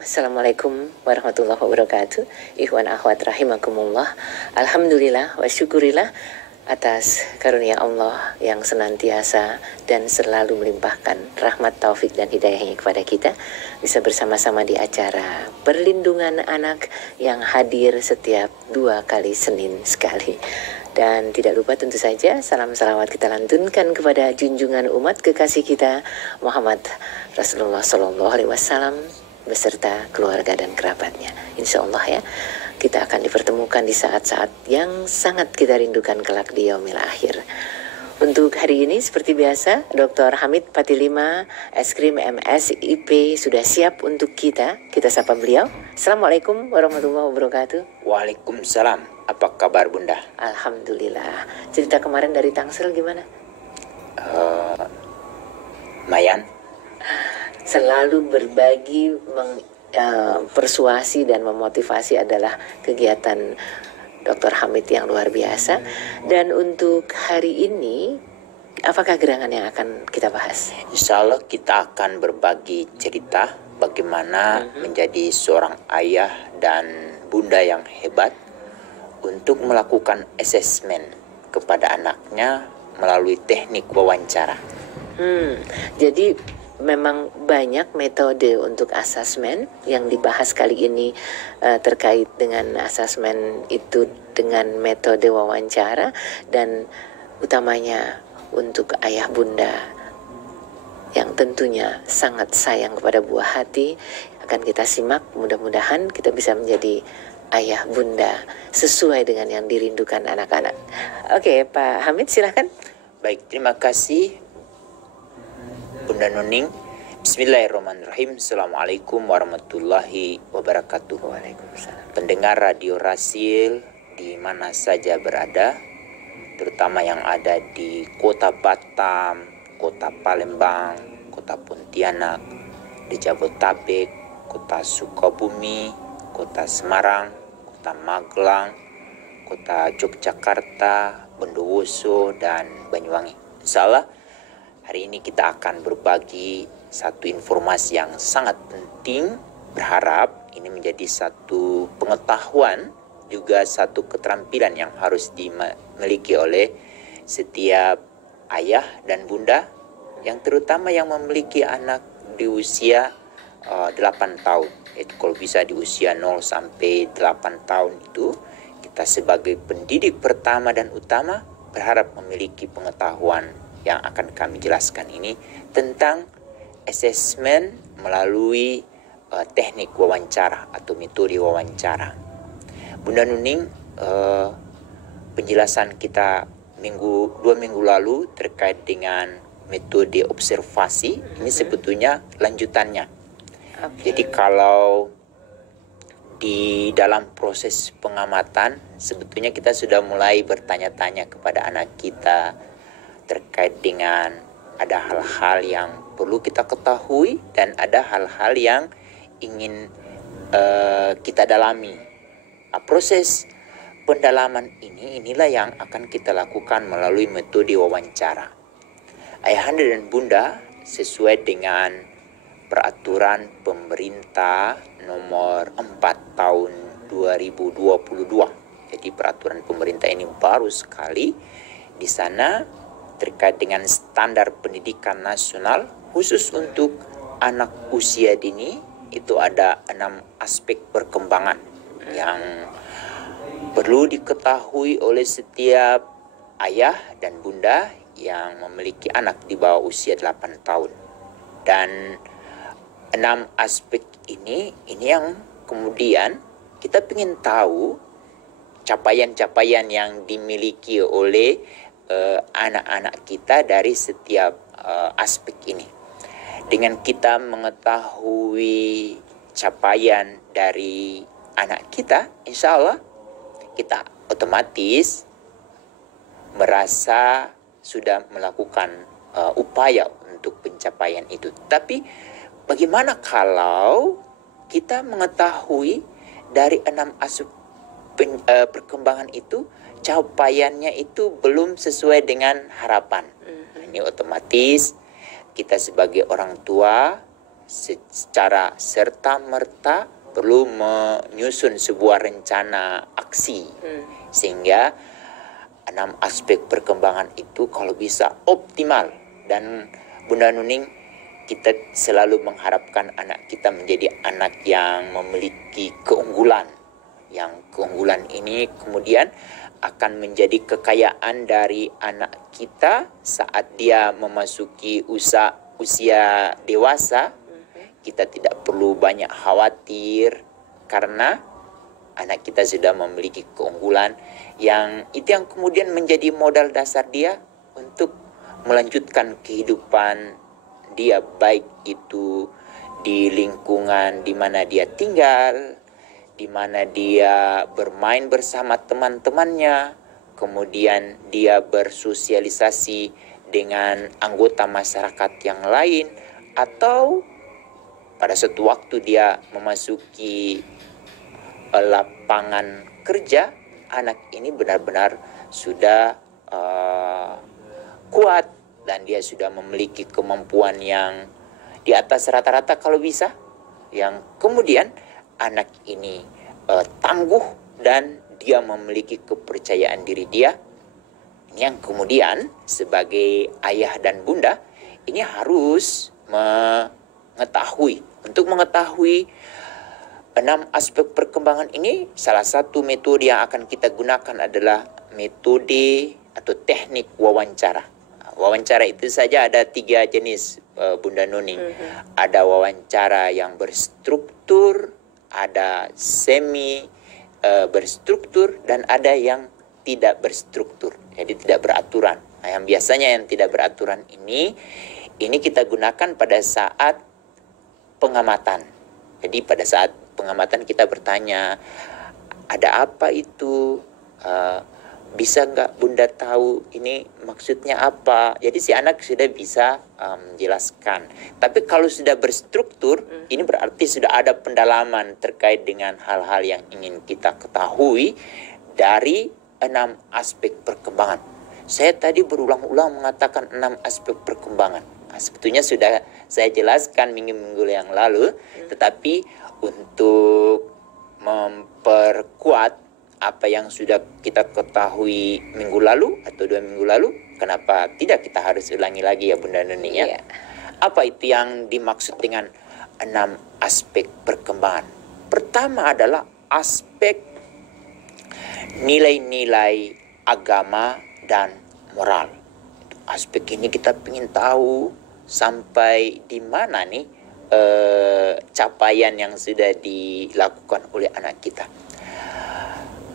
Assalamualaikum warahmatullahi wabarakatuh. Ikhwan akhwat rahimakumullah. Alhamdulillah wa syukurillah atas karunia Allah yang senantiasa dan selalu melimpahkan rahmat, taufik dan hidayahnya kepada kita, bisa bersama-sama di acara perlindungan anak yang hadir setiap 2 kali Senin sekali. Dan tidak lupa tentu saja salam salawat kita lantunkan kepada junjungan umat kekasih kita Muhammad Rasulullah SAW beserta keluarga dan kerabatnya. Insya Allah ya, kita akan dipertemukan di saat-saat yang sangat kita rindukan kelak di yaumil akhir. Untuk hari ini seperti biasa, Dr. Hamid Patilima, Eskrim MSIP sudah siap untuk kita. Kita sapa beliau. Assalamualaikum warahmatullahi wabarakatuh. Waalaikumsalam. Apa kabar Bunda? Alhamdulillah. Cerita kemarin dari Tangsel gimana? Mayan. Selalu berbagi, persuasi dan memotivasi adalah kegiatan Dr. Hamid yang luar biasa. Dan untuk hari ini, apakah gerangan yang akan kita bahas? Insya Allah kita akan berbagi cerita bagaimana menjadi seorang ayah dan bunda yang hebat untuk melakukan asesmen kepada anaknya melalui teknik wawancara. Jadi memang banyak metode untuk asesmen yang dibahas kali ini, terkait dengan asesmen itu dengan metode wawancara, dan utamanya untuk ayah bunda yang tentunya sangat sayang kepada buah hati. Akan kita simak, mudah-mudahan kita bisa menjadi ayah bunda sesuai dengan yang dirindukan anak-anak. Oke, Pak Hamid silahkan. Baik, terima kasih Bunda Nuning. Bismillahirrahmanirrahim. Assalamualaikum warahmatullahi wabarakatuh. Waalaikumsalam. Pendengar Radio Rasil di mana saja berada, terutama yang ada di Kota Batam, Kota Palembang, Kota Pontianak, di Jabodetabek, Kota Sukabumi, Kota Semarang, Kota Magelang, Kota Yogyakarta, Bondowoso, dan Banyuwangi. Insyaallah hari ini kita akan berbagi satu informasi yang sangat penting. Berharap ini menjadi satu pengetahuan, juga satu keterampilan yang harus dimiliki oleh setiap ayah dan bunda, yang terutama yang memiliki anak di usia 8 tahun. Itu kalau bisa di usia 0 sampai 8 tahun itu, kita sebagai pendidik pertama dan utama berharap memiliki pengetahuan yang akan kami jelaskan ini tentang asesmen melalui teknik wawancara atau metode wawancara. Bunda Nuning, penjelasan kita 2 minggu lalu terkait dengan metode observasi, ini sebetulnya lanjutannya. Jadi kalau di dalam proses pengamatan, sebetulnya kita sudah mulai bertanya-tanya kepada anak kita terkait dengan ada hal-hal yang perlu kita ketahui dan ada hal-hal yang ingin kita dalami. Proses pendalaman inilah yang akan kita lakukan melalui metode wawancara. Ayahanda dan bunda, sesuai dengan peraturan pemerintah nomor 4 tahun 2022. Jadi peraturan pemerintah ini baru sekali. Di sana terkait dengan standar pendidikan nasional khusus untuk anak usia dini, itu ada 6 aspek perkembangan yang perlu diketahui oleh setiap ayah dan bunda yang memiliki anak di bawah usia 8 tahun. Dan 6 aspek ini yang kemudian kita ingin tahu capaian-capaian yang dimiliki oleh anak-anak kita dari setiap aspek ini. Dengan kita mengetahui capaian dari anak kita, insya Allah kita otomatis merasa sudah melakukan upaya untuk pencapaian itu. Tapi bagaimana kalau kita mengetahui dari 6 aspek perkembangan itu, capaiannya itu belum sesuai dengan harapan? Ini otomatis kita sebagai orang tua secara serta-merta perlu menyusun sebuah rencana aksi sehingga 6 aspek perkembangan itu kalau bisa optimal. Dan Bunda Nuning, kita selalu mengharapkan anak kita menjadi anak yang memiliki keunggulan. Yang keunggulan ini kemudian akan menjadi kekayaan dari anak kita saat dia memasuki usia dewasa. Kita tidak perlu banyak khawatir karena anak kita sudah memiliki keunggulan yang kemudian menjadi modal dasar dia untuk melanjutkan kehidupan dia, baik itu di lingkungan di mana dia tinggal, di mana dia bermain bersama teman-temannya, kemudian dia bersosialisasi dengan anggota masyarakat yang lain, atau pada suatu waktu dia memasuki lapangan kerja, anak ini benar-benar sudah kuat dan dia sudah memiliki kemampuan yang di atas rata-rata kalau bisa, yang kemudian anak ini tangguh dan dia memiliki kepercayaan diri dia. Ini yang kemudian sebagai ayah dan bunda ini harus mengetahui. Untuk mengetahui 6 aspek perkembangan ini, salah satu metode yang akan kita gunakan adalah metode atau teknik wawancara. Wawancara itu saja ada 3 jenis, Bunda Nuning. Ada wawancara yang berstruktur, ada semi berstruktur, dan ada yang tidak berstruktur, jadi tidak beraturan. Nah, yang biasanya yang tidak beraturan ini kita gunakan pada saat pengamatan. Jadi pada saat pengamatan kita bertanya, ada apa itu? Bisa nggak Bunda tahu ini maksudnya apa? Jadi si anak sudah bisa menjelaskan. Tapi kalau sudah berstruktur, ini berarti sudah ada pendalaman terkait dengan hal-hal yang ingin kita ketahui dari 6 aspek perkembangan. Saya tadi berulang-ulang mengatakan 6 aspek perkembangan. Nah, sebetulnya sudah saya jelaskan minggu-minggu yang lalu, tetapi untuk memperkuat apa yang sudah kita ketahui minggu lalu atau 2 minggu lalu, kenapa tidak kita harus ulangi lagi ya Bunda Nuning ya? Apa itu yang dimaksud dengan 6 aspek perkembangan? Pertama adalah aspek nilai-nilai agama dan moral. Aspek ini kita ingin tahu sampai di mana nih capaian yang sudah dilakukan oleh anak kita.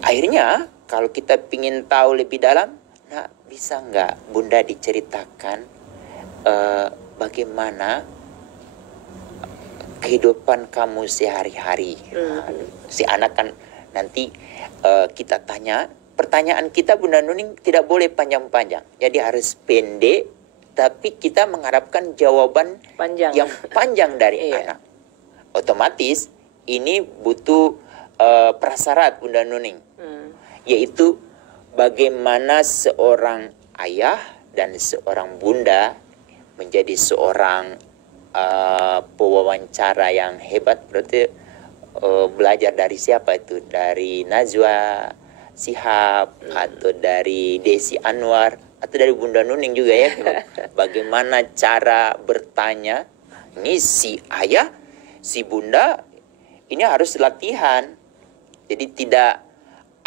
Akhirnya kalau kita ingin tahu lebih dalam, nah bisa nggak Bunda diceritakan bagaimana kehidupan kamu sehari-hari? Si anak kan nanti kita tanya, pertanyaan kita Bunda Nuning tidak boleh panjang-panjang, jadi harus pendek, tapi kita mengharapkan jawaban yang panjang dari anak. Otomatis ini butuh prasyarat Bunda Nuning, yaitu bagaimana seorang ayah dan seorang bunda menjadi seorang pewawancara yang hebat. Berarti belajar dari siapa itu? Dari Najwa Shihab atau dari Desi Anwar atau dari Bunda Nuning juga ya. Bagaimana cara bertanya? Ini si ayah, si bunda ini harus latihan. Jadi tidak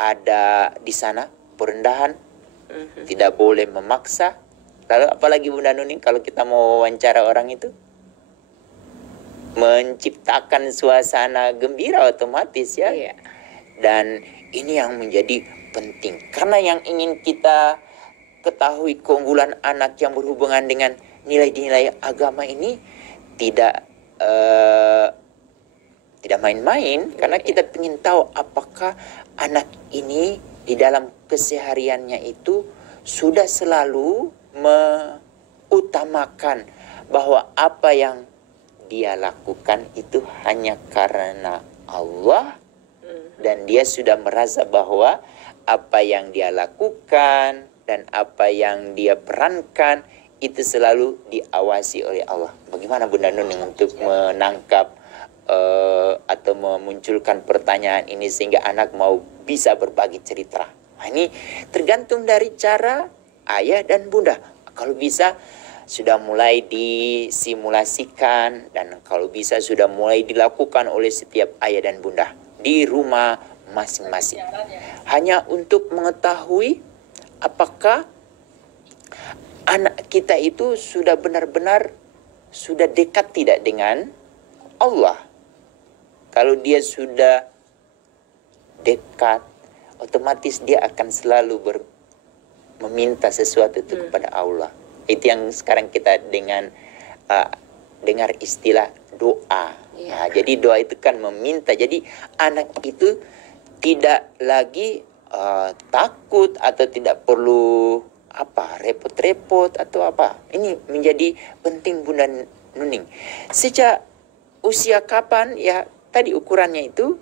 ada di sana perendahan, tidak boleh memaksa. Lalu apalagi Bunda Nuning kalau kita mau wawancara orang itu, menciptakan suasana gembira otomatis ya. Dan ini yang menjadi penting, karena yang ingin kita ketahui keunggulan anak yang berhubungan dengan nilai-nilai agama ini tidak main-main, karena kita ingin tahu apakah anak ini di dalam kesehariannya itu sudah selalu mengutamakan bahwa apa yang dia lakukan itu hanya karena Allah, dan dia sudah merasa bahwa apa yang dia lakukan dan apa yang dia perankan itu selalu diawasi oleh Allah. Bagaimana Bunda Nuning untuk menangkap atau memunculkan pertanyaan ini sehingga anak mau bisa berbagi cerita? Nah, ini tergantung dari cara ayah dan bunda. Kalau bisa sudah mulai disimulasikan, dan kalau bisa sudah mulai dilakukan oleh setiap ayah dan bunda di rumah masing-masing. Hanya untuk mengetahui apakah anak kita itu sudah benar-benar sudah dekat tidak dengan Allah. Kalau dia sudah dekat, otomatis dia akan selalu meminta sesuatu itu kepada Allah. Itu yang sekarang kita dengar istilah doa. Nah, jadi doa itu kan meminta. Jadi anak itu tidak lagi takut atau tidak perlu repot-repot atau apa. Ini menjadi penting Bunda Nuning. Sejak usia kapan ya tadi ukurannya itu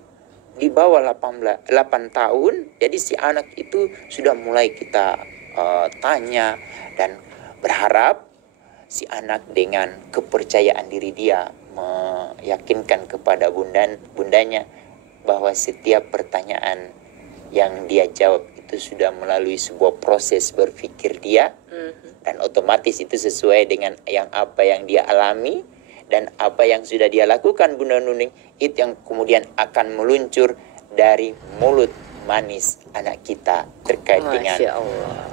di bawah 8 tahun. Jadi si anak itu sudah mulai kita tanya dan berharap si anak dengan kepercayaan diri dia meyakinkan kepada bundanya bahwa setiap pertanyaan yang dia jawab itu sudah melalui sebuah proses berpikir dia, dan otomatis itu sesuai dengan apa yang dia alami dan apa yang sudah dia lakukan Bunda Nuning, itu yang kemudian akan meluncur dari mulut manis anak kita terkait dengan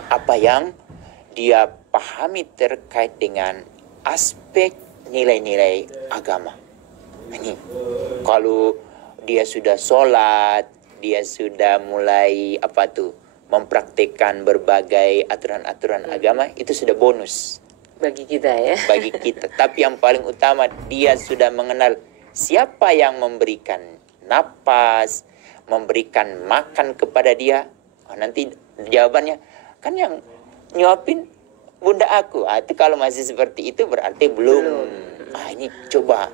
apa yang dia pahami terkait dengan aspek nilai-nilai agama. Ini kalau dia sudah sholat, dia sudah mulai mempraktikkan berbagai aturan-aturan agama, itu sudah bonus bagi kita ya. Bagi kita. Tapi yang paling utama dia sudah mengenal siapa yang memberikan napas, memberikan makan kepada dia. Nanti jawabannya kan yang nyuapin bunda aku. Itu kalau masih seperti itu berarti belum. Ini coba.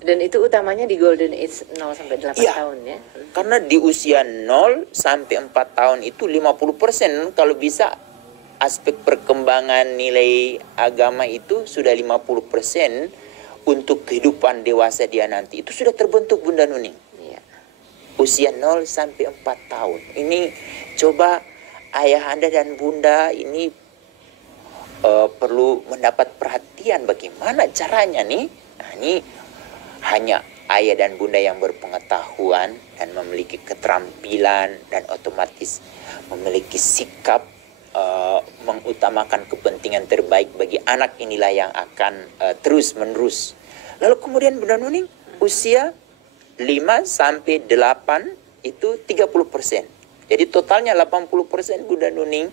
Dan itu utamanya di golden age 0 sampai 8 tahun ya. Karena di usia 0 sampai 4 tahun itu 50% kalau bisa aspek perkembangan nilai agama itu sudah 50% untuk kehidupan dewasa dia nanti. Itu sudah terbentuk Bunda Nuning. Usia 0 sampai 4 tahun. Ini coba ayah Anda dan Bunda ini perlu mendapat perhatian bagaimana caranya nih. Nah, ini hanya ayah dan bunda yang berpengetahuan dan memiliki keterampilan dan otomatis memiliki sikap mengutamakan kepentingan terbaik bagi anak inilah yang akan terus menerus. Lalu kemudian Bunda Nuning usia 5 sampai 8 itu 30%. Jadi totalnya 80% Bunda Nuning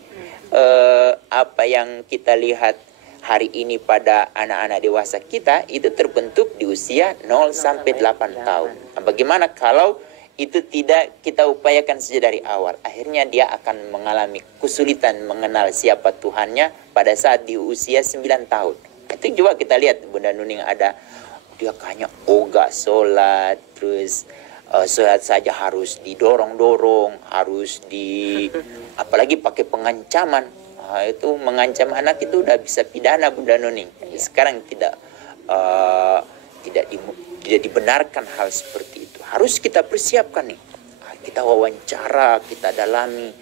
apa yang kita lihat hari ini pada anak-anak dewasa kita itu terbentuk di usia 0 sampai 8 tahun. Nah, bagaimana kalau itu tidak kita upayakan sejak dari awal? Akhirnya dia akan mengalami kesulitan mengenal siapa Tuhannya pada saat di usia 9 tahun. Itu juga kita lihat Bunda Nuning ada dia kayaknya ogah sholat, terus sholat saja harus didorong-dorong, harus apalagi pakai pengancaman. Itu mengancam anak itu udah bisa pidana Bunda Nuning. Sekarang tidak dibenarkan hal seperti itu. Harus kita persiapkan nih. Kita wawancara, kita dalami.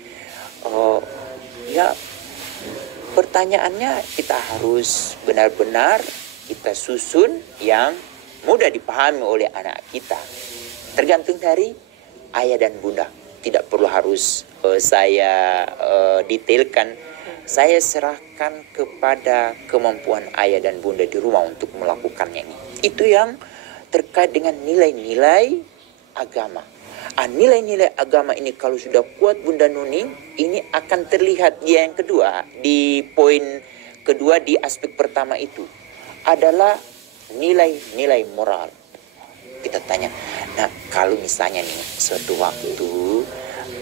Pertanyaannya kita harus benar-benar kita susun yang mudah dipahami oleh anak kita. Tergantung dari ayah dan bunda. Tidak perlu harus saya detailkan. Saya serahkan kepada kemampuan ayah dan bunda di rumah untuk melakukannya ini. Itu yang terkait dengan nilai-nilai agama. Nilai-nilai agama ini kalau sudah kuat Bunda Nuning, ini akan terlihat dia yang kedua. Di poin kedua di aspek pertama itu adalah nilai-nilai moral. Kita tanya, nah kalau misalnya nih suatu waktu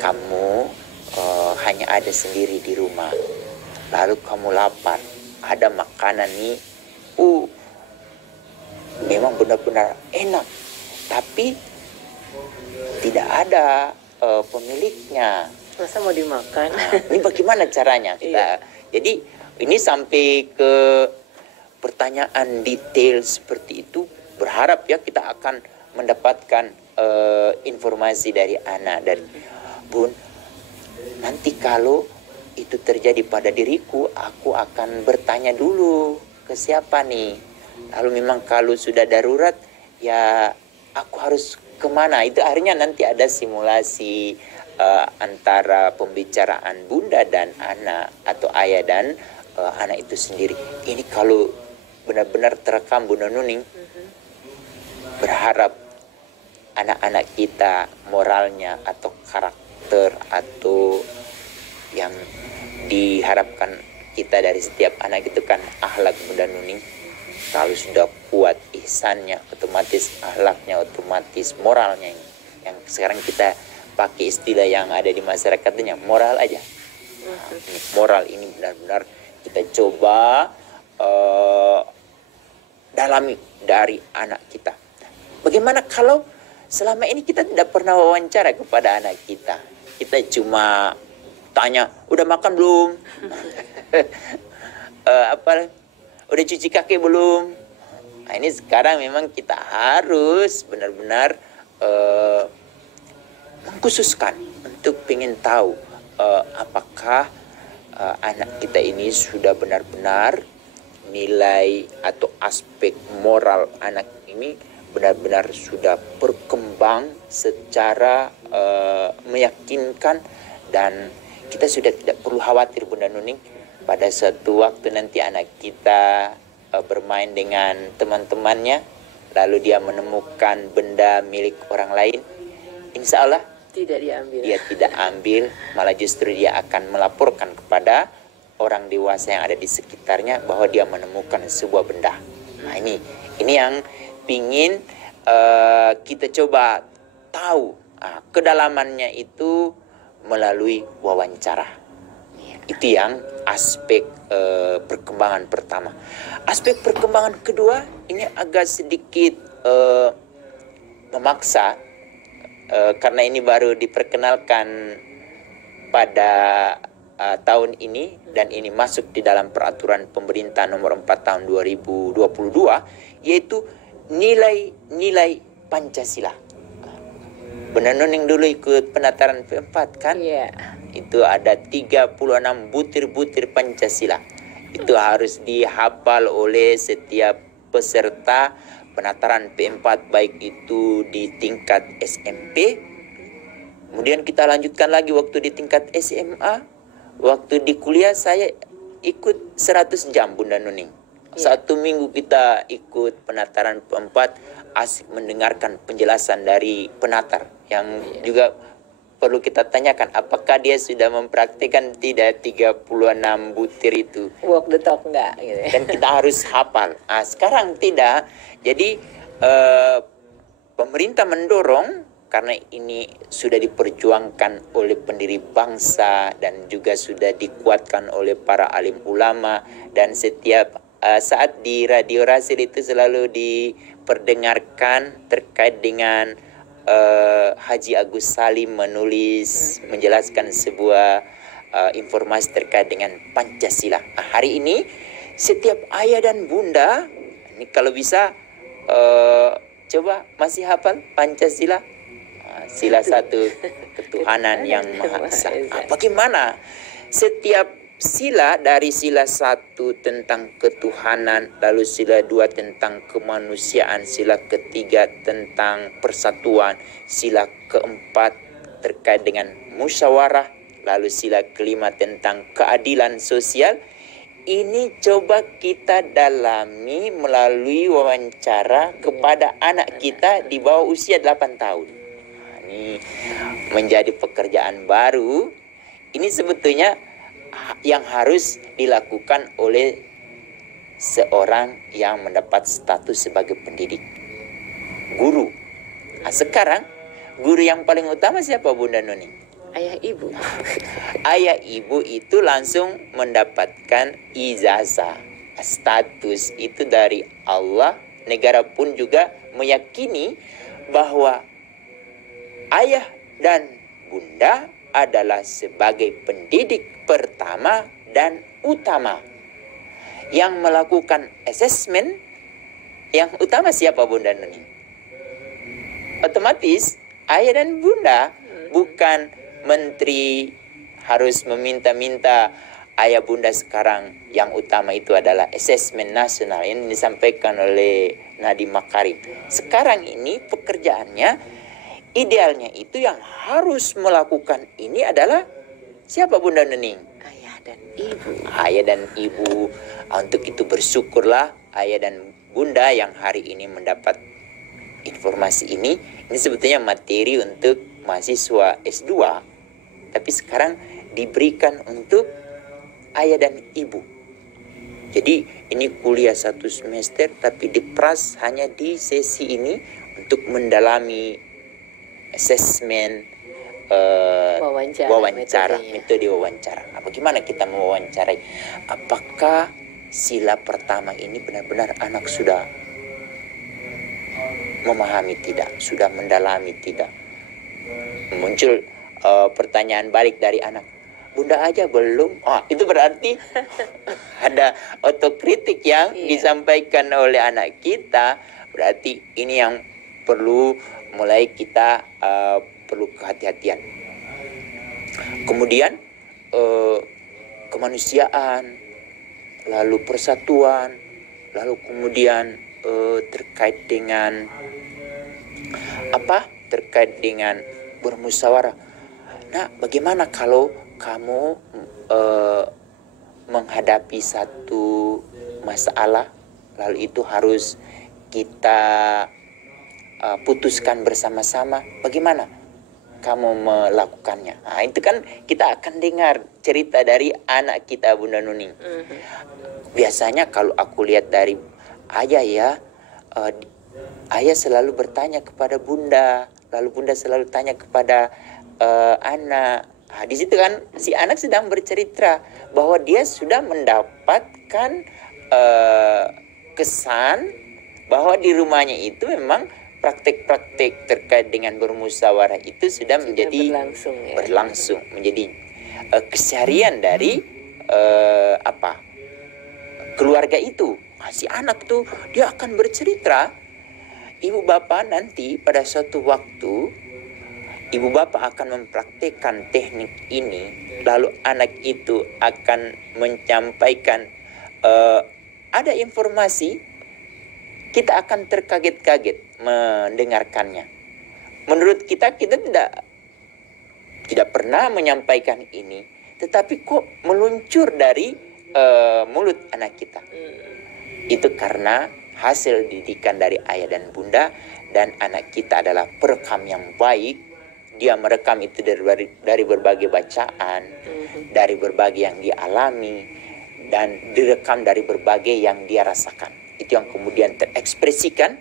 kamu hanya ada sendiri di rumah, lalu kamu lapar, ada makanan nih, memang benar-benar enak, tapi tidak ada pemiliknya. Masa mau dimakan? Ini bagaimana caranya kita? Jadi Ini sampai ke pertanyaan detail seperti itu, berharap ya kita akan mendapatkan informasi dari anak, dari Bun, nanti kalau itu terjadi pada diriku, aku akan bertanya dulu ke siapa nih. Lalu memang kalau sudah darurat, ya aku harus kemana. Itu akhirnya nanti ada simulasi antara pembicaraan bunda dan anak, atau ayah dan anak itu sendiri. Ini kalau benar-benar terekam Bunda Nuning, berharap anak-anak kita moralnya atau karakter atau yang diharapkan kita dari setiap anak itu kan akhlak Bunda Nuning. Kalau sudah kuat ihsannya, otomatis akhlaknya, otomatis moralnya ini. Yang sekarang kita pakai istilah yang ada di masyarakatnya, moral aja. Moral ini benar-benar kita coba dalami dari anak kita. Bagaimana kalau selama ini kita tidak pernah wawancara kepada anak kita? Kita cuma tanya, udah makan belum? Udah cuci kaki belum? Nah, ini sekarang memang kita harus benar-benar mengkhususkan untuk ingin tahu apakah anak kita ini sudah benar-benar nilai atau aspek moral anak ini benar-benar sudah berkembang secara meyakinkan, dan kita sudah tidak perlu khawatir Bunda Nuning pada suatu waktu nanti anak kita bermain dengan teman-temannya lalu dia menemukan benda milik orang lain, insya Allah Tidak diambil. dia tidak ambil, malah justru dia akan melaporkan kepada orang dewasa yang ada di sekitarnya bahwa dia menemukan sebuah benda. Nah ini yang pingin kita coba tahu kedalamannya itu melalui wawancara. Itu yang aspek perkembangan pertama. Aspek perkembangan kedua ini agak sedikit memaksa, karena ini baru diperkenalkan pada tahun ini, dan ini masuk di dalam peraturan pemerintah nomor 4 tahun 2022, yaitu nilai-nilai Pancasila. Benar Nuning dulu ikut penataran P4 kan? Iya. Itu ada 36 butir-butir Pancasila. Itu harus dihafal oleh setiap peserta penataran P4, baik itu di tingkat SMP. Kemudian kita lanjutkan lagi waktu di tingkat SMA. Waktu di kuliah saya ikut 100 jam Bunda Nuning. Satu minggu kita ikut penataran P4, asik mendengarkan penjelasan dari penatar. Yang juga perlu kita tanyakan, apakah dia sudah mempraktikkan tidak 36 butir itu? Walk the talk enggak gitu ya. Dan kita harus hafal. Sekarang tidak. Jadi pemerintah mendorong, karena ini sudah diperjuangkan oleh pendiri bangsa dan juga sudah dikuatkan oleh para alim ulama, dan setiap saat di Radio Rasil itu selalu diperdengarkan terkait dengan Haji Agus Salim menjelaskan sebuah informasi terkait dengan Pancasila. Hari ini setiap ayah dan bunda ini kalau bisa coba masih hafal Pancasila. Sila satu, ketuhanan yang Maha Esa. Bagaimana setiap sila, dari sila 1 tentang ketuhanan, lalu sila 2 tentang kemanusiaan, sila ketiga tentang persatuan, sila keempat terkait dengan musyawarah, lalu sila kelima tentang keadilan sosial. Ini coba kita dalami melalui wawancara kepada anak kita di bawah usia 8 tahun. Ini menjadi pekerjaan baru. Ini sebetulnya yang harus dilakukan oleh seorang yang mendapat status sebagai pendidik, guru. Sekarang guru yang paling utama siapa Bunda Nuning? Ayah ibu. Ayah ibu itu langsung mendapatkan ijazah, status itu dari Allah. Negara pun juga meyakini bahwa ayah dan bunda adalah sebagai pendidik pertama dan utama Yang melakukan asesmen yang utama siapa Bunda Nuning? Otomatis ayah dan bunda, bukan menteri harus meminta-minta. Ayah bunda sekarang yang utama itu adalah asesmen nasional yang disampaikan oleh Nadiem Makarim. Sekarang ini pekerjaannya, idealnya itu yang harus melakukan ini adalah siapa Bunda Nuning? Ayah dan ibu. Ayah dan ibu. Untuk itu bersyukurlah ayah dan bunda yang hari ini mendapat informasi ini. Ini sebetulnya materi untuk mahasiswa S2, tapi sekarang diberikan untuk ayah dan ibu. Jadi ini kuliah 1 semester, tapi diperas hanya di sesi ini untuk mendalami asesmen wawancara, metode wawancara. Nah, bagaimana kita mewawancarai? Apakah sila pertama ini benar-benar anak sudah memahami tidak, sudah mendalami tidak? Muncul pertanyaan balik dari anak, bunda aja belum. Itu berarti ada otokritik yang disampaikan oleh anak kita. Berarti ini yang perlu mulai kita perlu kehati-hatian. Kemudian kemanusiaan, lalu persatuan, lalu kemudian terkait dengan terkait dengan bermusyawarah. Nah, bagaimana kalau kamu menghadapi satu masalah, lalu itu harus kita putuskan bersama-sama, bagaimana kamu melakukannya? Nah, itu kan kita akan dengar cerita dari anak kita Bunda Nuning. Biasanya kalau aku lihat dari ayah ya, ayah selalu bertanya kepada bunda, lalu bunda selalu tanya kepada anak. Nah, di situ kan si anak sedang bercerita bahwa dia sudah mendapatkan kesan bahwa di rumahnya itu memang praktek-praktek terkait dengan bermusyawarah itu sudah menjadi berlangsung menjadi keseharian dari keluarga itu. Si anak tuh dia akan bercerita, ibu bapak nanti pada suatu waktu ibu bapak akan mempraktekkan teknik ini, lalu anak itu akan menyampaikan ada informasi, kita akan terkaget-kaget mendengarkannya. Menurut kita tidak pernah menyampaikan ini, tetapi kok meluncur dari mulut anak kita. Itu karena hasil didikan dari ayah dan bunda, dan anak kita adalah perekam yang baik. Dia merekam itu dari berbagai bacaan, dari berbagai yang dialami, dan direkam dari berbagai yang dia rasakan. Itu yang kemudian terekspresikan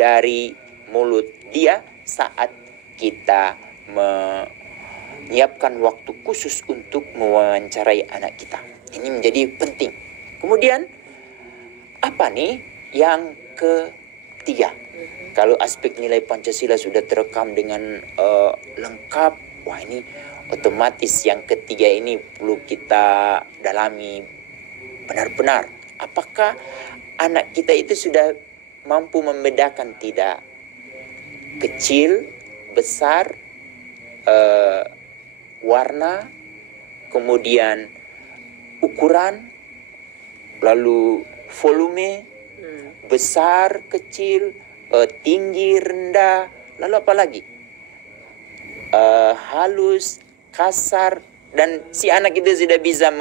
dari mulut dia saat kita menyiapkan waktu khusus untuk mewawancarai anak kita. Ini menjadi penting. Kemudian apa nih yang ketiga? Kalau aspek nilai Pancasila sudah terekam dengan lengkap, wah ini otomatis yang ketiga ini perlu kita dalami benar-benar. Apakah anak kita itu sudah mampu membedakan tidak? Kecil, besar, warna, kemudian ukuran, lalu volume, besar, kecil, tinggi, rendah, lalu apa lagi? Halus, kasar, dan si anak itu sudah bisa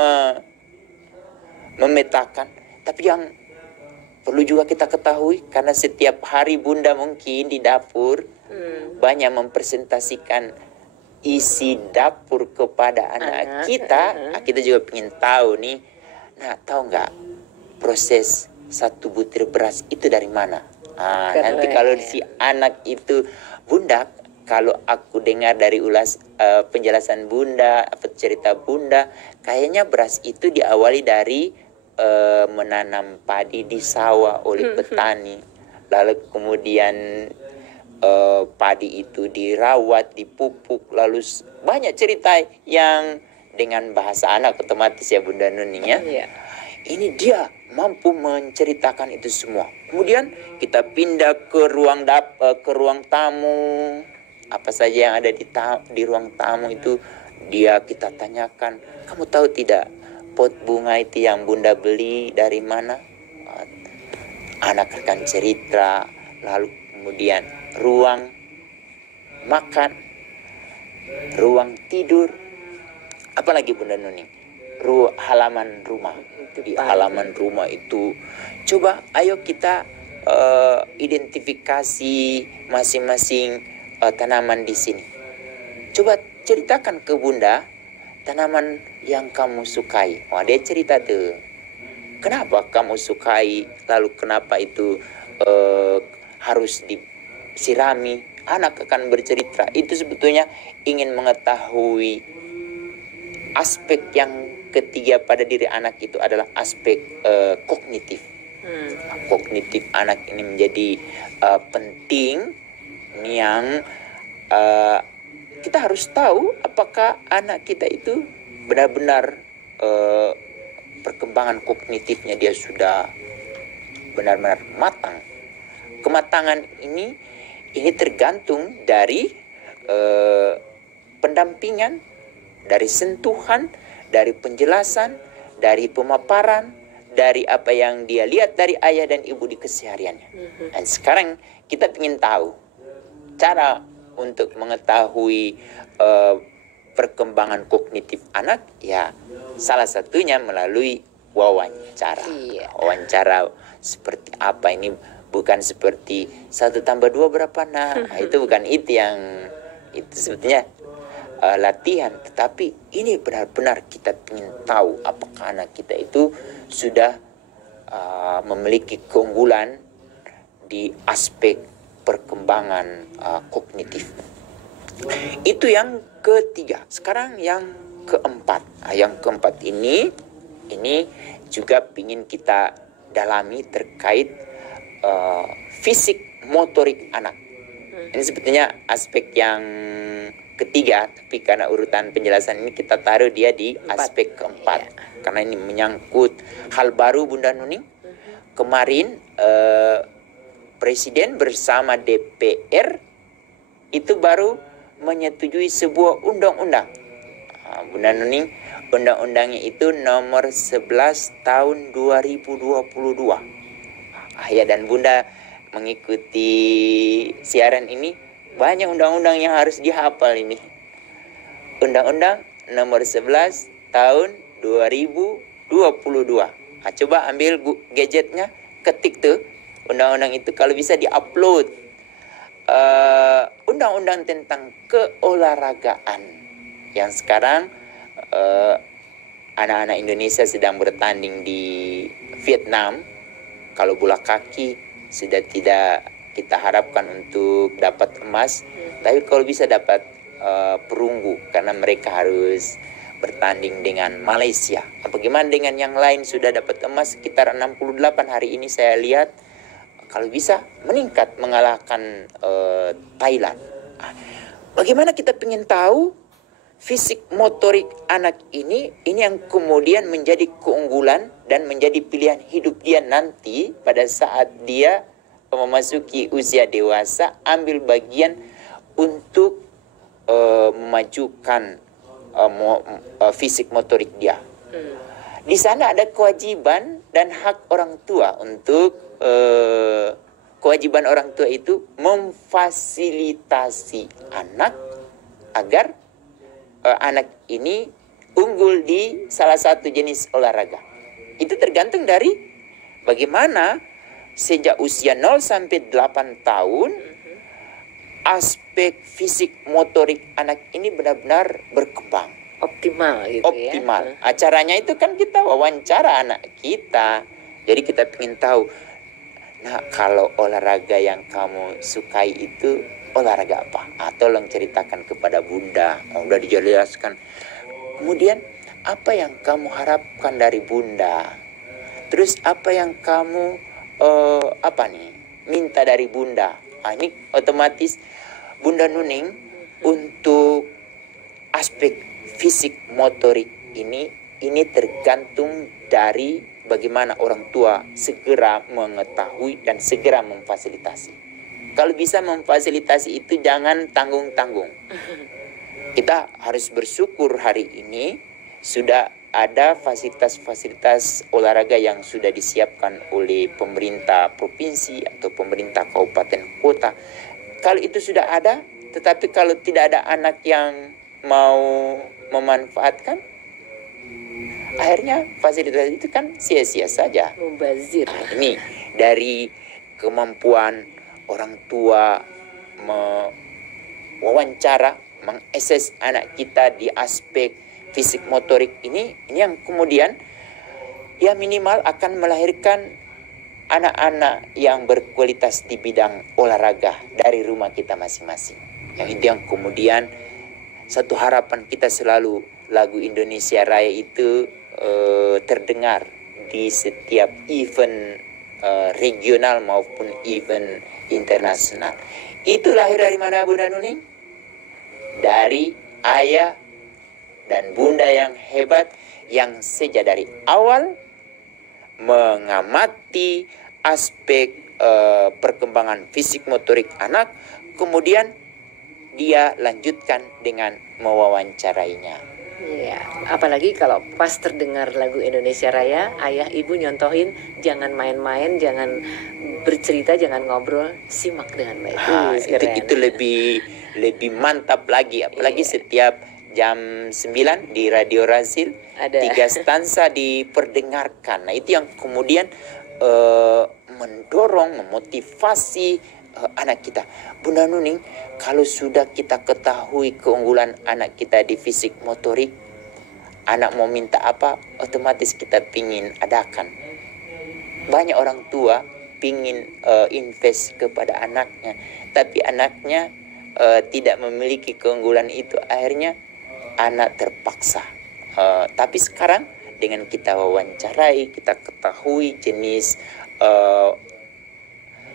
memetakan. Tapi yang perlu juga kita ketahui, karena setiap hari bunda mungkin di dapur banyak mempresentasikan isi dapur kepada anak kita. Kita juga ingin tahu nih. Nah, tahu nggak proses satu butir beras itu dari mana? Nanti kalau si anak itu, bunda, kalau aku dengar dari penjelasan bunda, cerita bunda, kayaknya beras itu diawali dari menanam padi di sawah oleh petani, lalu kemudian padi itu dirawat, dipupuk, lalu banyak cerita yang dengan bahasa anak otomatis ya Bunda Nuning ya. ini dia mampu menceritakan itu semua. Kemudian kita pindah ke ruang tamu. Apa saja yang ada di ruang tamu itu kita tanyakan, kamu tahu tidak pot bunga itu yang Bunda beli dari mana? Anak akan cerita. Lalu kemudian ruang makan, ruang tidur, apalagi Bunda Nuning, halaman rumah. Di halaman rumah itu coba ayo kita identifikasi masing-masing tanaman di sini. Coba ceritakan ke Bunda tanaman yang kamu sukai. Wah, dia cerita tuh, kenapa kamu sukai, lalu kenapa itu harus disirami. Anak akan bercerita. Itu sebetulnya ingin mengetahui aspek yang ketiga pada diri anak itu adalah aspek kognitif. Kognitif anak ini menjadi penting, yang kita harus tahu apakah anak kita itu benar-benar perkembangan kognitifnya dia sudah benar-benar matang. Kematangan ini tergantung dari pendampingan, dari sentuhan, dari penjelasan, dari pemaparan, dari apa yang dia lihat dari ayah dan ibu di kesehariannya. Dan sekarang kita ingin tahu cara untuk mengetahui perkembangan kognitif anak, ya salah satunya melalui wawancara. Wawancara seperti apa ini? Bukan seperti 1 tambah 2 berapa nak? Itu bukan itu sebetulnya latihan, tetapi ini benar-benar kita ingin tahu apakah anak kita itu sudah memiliki keunggulan di aspek perkembangan kognitif. Itu yang ketiga. Sekarang yang keempat. Yang keempat ini juga ingin kita dalami terkait fisik motorik anak. Ini sebetulnya aspek yang ketiga, tapi karena urutan penjelasan ini kita taruh dia di aspek keempat. Karena ini menyangkut hal baru Bunda Nuning. Kemarin Presiden bersama DPR itu baru menyetujui sebuah undang-undang. Bunda Nuning, undang-undangnya itu nomor 11 tahun 2022. Ayah dan Bunda mengikuti siaran ini, banyak undang-undang yang harus dihafal ini. Undang-undang nomor 11 tahun 2022. Coba ambil gadgetnya, ketik tuh undang-undang itu, kalau bisa di-upload. Undang-undang tentang keolahragaan yang sekarang anak-anak Indonesia sedang bertanding di Vietnam. Kalau bola kaki sudah tidak kita harapkan untuk dapat emas, tapi kalau bisa dapat perunggu, karena mereka harus bertanding dengan Malaysia. Bagaimana dengan yang lain sudah dapat emas sekitar 68 hari ini saya lihat, kalau bisa meningkat mengalahkan Thailand. Bagaimana kita ingin tahu fisik motorik anak ini yang kemudian menjadi keunggulan dan menjadi pilihan hidup dia nanti pada saat dia memasuki usia dewasa, ambil bagian untuk memajukan fisik motorik dia. Di sana ada kewajiban dan hak orang tua untuk kewajiban orang tua itu memfasilitasi anak agar anak ini unggul di salah satu jenis olahraga. Itu tergantung dari bagaimana sejak usia 0 sampai 8 tahun aspek fisik motorik anak ini benar-benar berkembang. Optimal gitu. Optimal. Acaranya itu kan kita wawancara anak kita. Jadi kita ingin tahu, nah kalau olahraga yang kamu sukai itu olahraga apa? Tolong ceritakan kepada Bunda. Udah dijelaskan. Kemudian apa yang kamu harapkan dari Bunda? Terus apa yang kamu minta dari Bunda? Ini otomatis Bunda Nuning untuk aspek fisik motorik ini tergantung dari bagaimana orang tua segera mengetahui dan segera memfasilitasi. Kalau bisa memfasilitasi itu jangan tanggung-tanggung. Kita harus bersyukur hari ini sudah ada fasilitas-fasilitas olahraga yang sudah disiapkan oleh pemerintah provinsi atau pemerintah kabupaten kota. Kalau itu sudah ada, tetapi kalau tidak ada anak yang mau memanfaatkan, akhirnya fasilitas itu kan sia-sia saja. Mubazir. Nah, ini dari kemampuan orang tua mewawancara, mengakses anak kita di aspek fisik motorik ini yang kemudian ya minimal akan melahirkan anak-anak yang berkualitas di bidang olahraga dari rumah kita masing-masing. Yang itu yang kemudian satu harapan kita selalu lagu Indonesia Raya itu terdengar di setiap event regional maupun event internasional. Itu lahir dari mana, Bunda Nuning? Dari ayah dan bunda yang hebat yang sejak dari awal mengamati aspek perkembangan fisik motorik anak, kemudian dia lanjutkan dengan mewawancarainya. Iya, apalagi kalau pas terdengar lagu Indonesia Raya, ayah ibu nyontohin jangan main-main, jangan bercerita, jangan ngobrol, simak dengan baik. Itu lebih mantap lagi, apalagi setiap jam 9 di Radio Razil ada 3 stansa diperdengarkan. Nah, itu yang kemudian mendorong, memotivasi anak kita. Bunda Nuning, kalau sudah kita ketahui keunggulan anak kita di fisik motorik, anak mau minta apa, otomatis kita pingin adakan. Banyak orang tua pingin invest kepada anaknya, tapi anaknya tidak memiliki keunggulan itu, akhirnya anak terpaksa. Tapi sekarang dengan kita wawancarai, kita ketahui jenis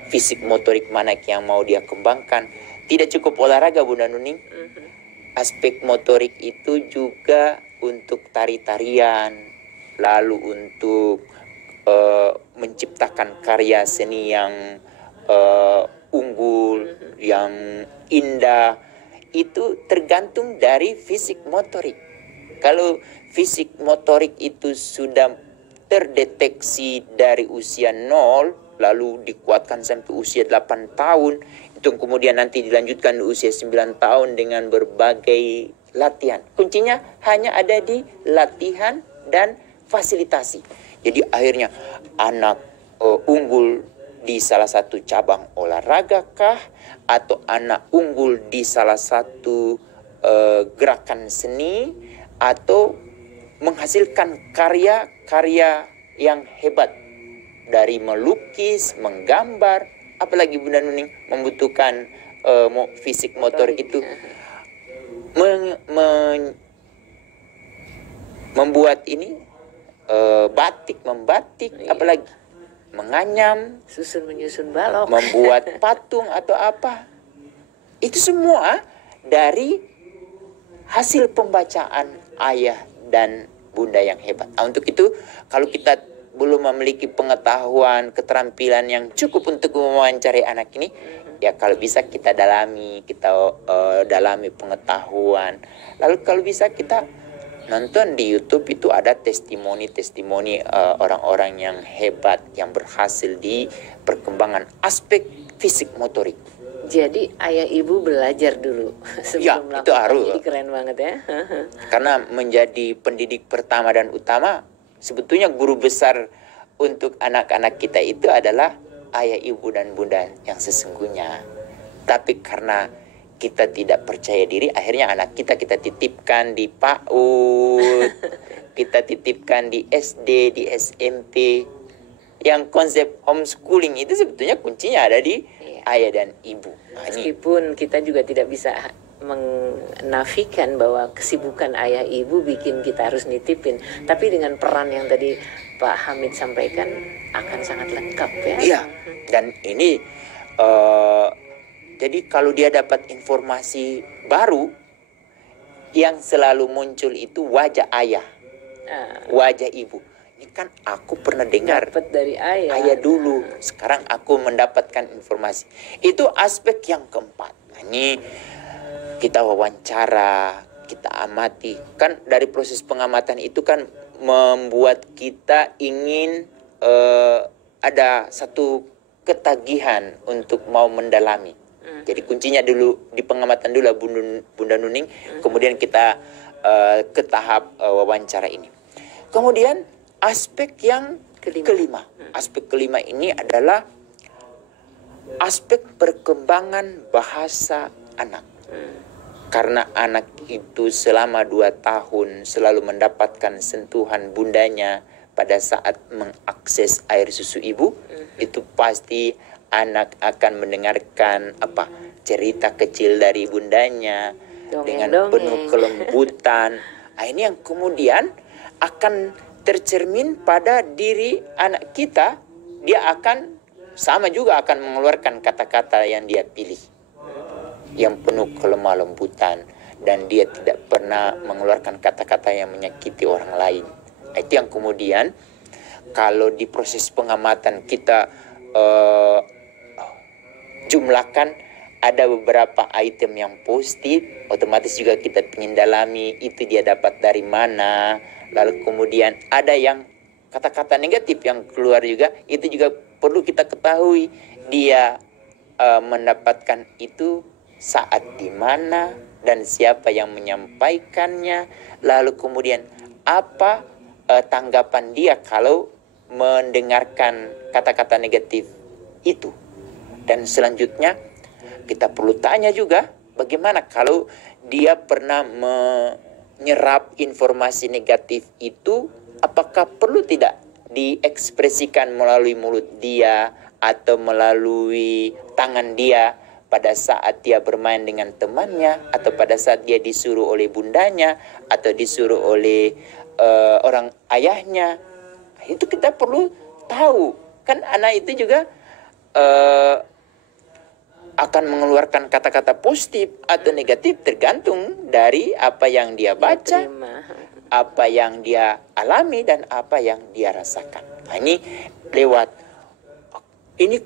fisik motorik mana yang mau dia kembangkan. Tidak cukup olahraga, Bunda Nuning. Aspek motorik itu juga untuk tari-tarian, lalu untuk menciptakan karya seni yang unggul, yang indah. Itu tergantung dari fisik motorik. Kalau fisik motorik itu sudah terdeteksi dari usia 0, lalu dikuatkan sampai usia 8 tahun, itu kemudian nanti dilanjutkan di usia 9 tahun dengan berbagai latihan. Kuncinya hanya ada di latihan dan fasilitasi. Jadi akhirnya anak unggul di salah satu cabang olahraga kah, atau anak unggul di salah satu gerakan seni, atau menghasilkan karya-karya yang hebat dari melukis, menggambar, apalagi Bunda Nuning membutuhkan fisik motorik itu membuat ini membatik, apalagi menganyam, susun menyusun balok, membuat patung atau apa. Itu semua dari hasil pembacaan ayah dan bunda yang hebat. Untuk itu kalau kita belum memiliki pengetahuan, keterampilan yang cukup untuk mewawancarai anak ini, ya kalau bisa kita dalami pengetahuan. Lalu kalau bisa kita nonton di YouTube, itu ada testimoni orang-orang yang hebat yang berhasil di perkembangan aspek fisik motorik. Jadi ayah ibu belajar dulu sebelum ya, itu harus. Jadi keren banget ya. Karena menjadi pendidik pertama dan utama, sebetulnya guru besar untuk anak-anak kita itu adalah ayah, ibu, dan bunda yang sesungguhnya. Tapi karena kita tidak percaya diri, akhirnya anak kita titipkan di PAUD, kita titipkan di SD, di SMP. Yang konsep homeschooling itu sebetulnya kuncinya ada di ayah dan ibu. Meskipun kita juga tidak bisa menafikan bahwa kesibukan ayah ibu bikin kita harus nitipin, tapi dengan peran yang tadi Pak Hamid sampaikan akan sangat lengkap ya. Iya, dan ini jadi kalau dia dapat informasi baru, yang selalu muncul itu wajah ayah, wajah ibu. ini kan aku pernah dengar Dapat dari ayah. ayah dulu, sekarang aku mendapatkan informasi. Itu aspek yang keempat. Nah, ini kita wawancara, kita amati. Kan dari proses pengamatan itu kan membuat kita ingin ada satu ketagihan untuk mau mendalami. Jadi kuncinya dulu di pengamatan dulu Bunda Nuning, kemudian kita ke tahap wawancara ini. Kemudian aspek yang kelima. Aspek kelima ini adalah aspek perkembangan bahasa anak. Karena anak itu selama 2 tahun selalu mendapatkan sentuhan bundanya pada saat mengakses air susu ibu, itu pasti anak akan mendengarkan cerita kecil dari bundanya dengan penuh kelembutan. Nah, ini yang kemudian akan tercermin pada diri anak kita. Dia akan sama juga akan mengeluarkan kata-kata yang dia pilih, yang penuh kelemah lembutan, dan dia tidak pernah mengeluarkan kata-kata yang menyakiti orang lain. Itu yang kemudian kalau di proses pengamatan kita jumlahkan, ada beberapa item yang positif, otomatis juga kita ingin dalami itu dia dapat dari mana. Lalu kemudian ada yang kata-kata negatif yang keluar juga, itu juga perlu kita ketahui dia mendapatkan itu saat di mana dan siapa yang menyampaikannya. Lalu kemudian apa tanggapan dia kalau mendengarkan kata-kata negatif itu. Dan selanjutnya kita perlu tanya juga bagaimana kalau dia pernah menyerap informasi negatif itu, apakah perlu tidak diekspresikan melalui mulut dia atau melalui tangan dia pada saat dia bermain dengan temannya, atau pada saat dia disuruh oleh bundanya atau disuruh oleh orang ayahnya. Itu kita perlu tahu. Kan anak itu juga akan mengeluarkan kata-kata positif atau negatif tergantung dari apa yang dia baca, apa yang dia alami, dan apa yang dia rasakan. Nah, ini lewat ini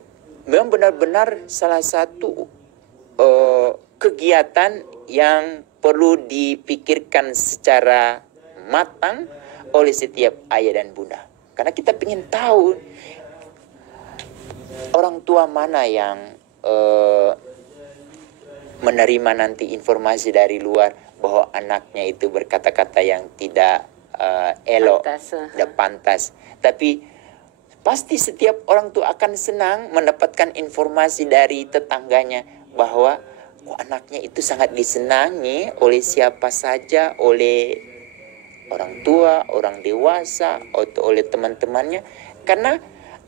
memang benar-benar salah satu kegiatan yang perlu dipikirkan secara matang oleh setiap ayah dan bunda. Karena kita ingin tahu orang tua mana yang menerima nanti informasi dari luar bahwa anaknya itu berkata-kata yang tidak elok, tidak pantas. Tapi pasti setiap orang tua akan senang mendapatkan informasi dari tetangganya bahwa anaknya itu sangat disenangi oleh siapa saja, oleh orang tua, orang dewasa, atau oleh teman-temannya, karena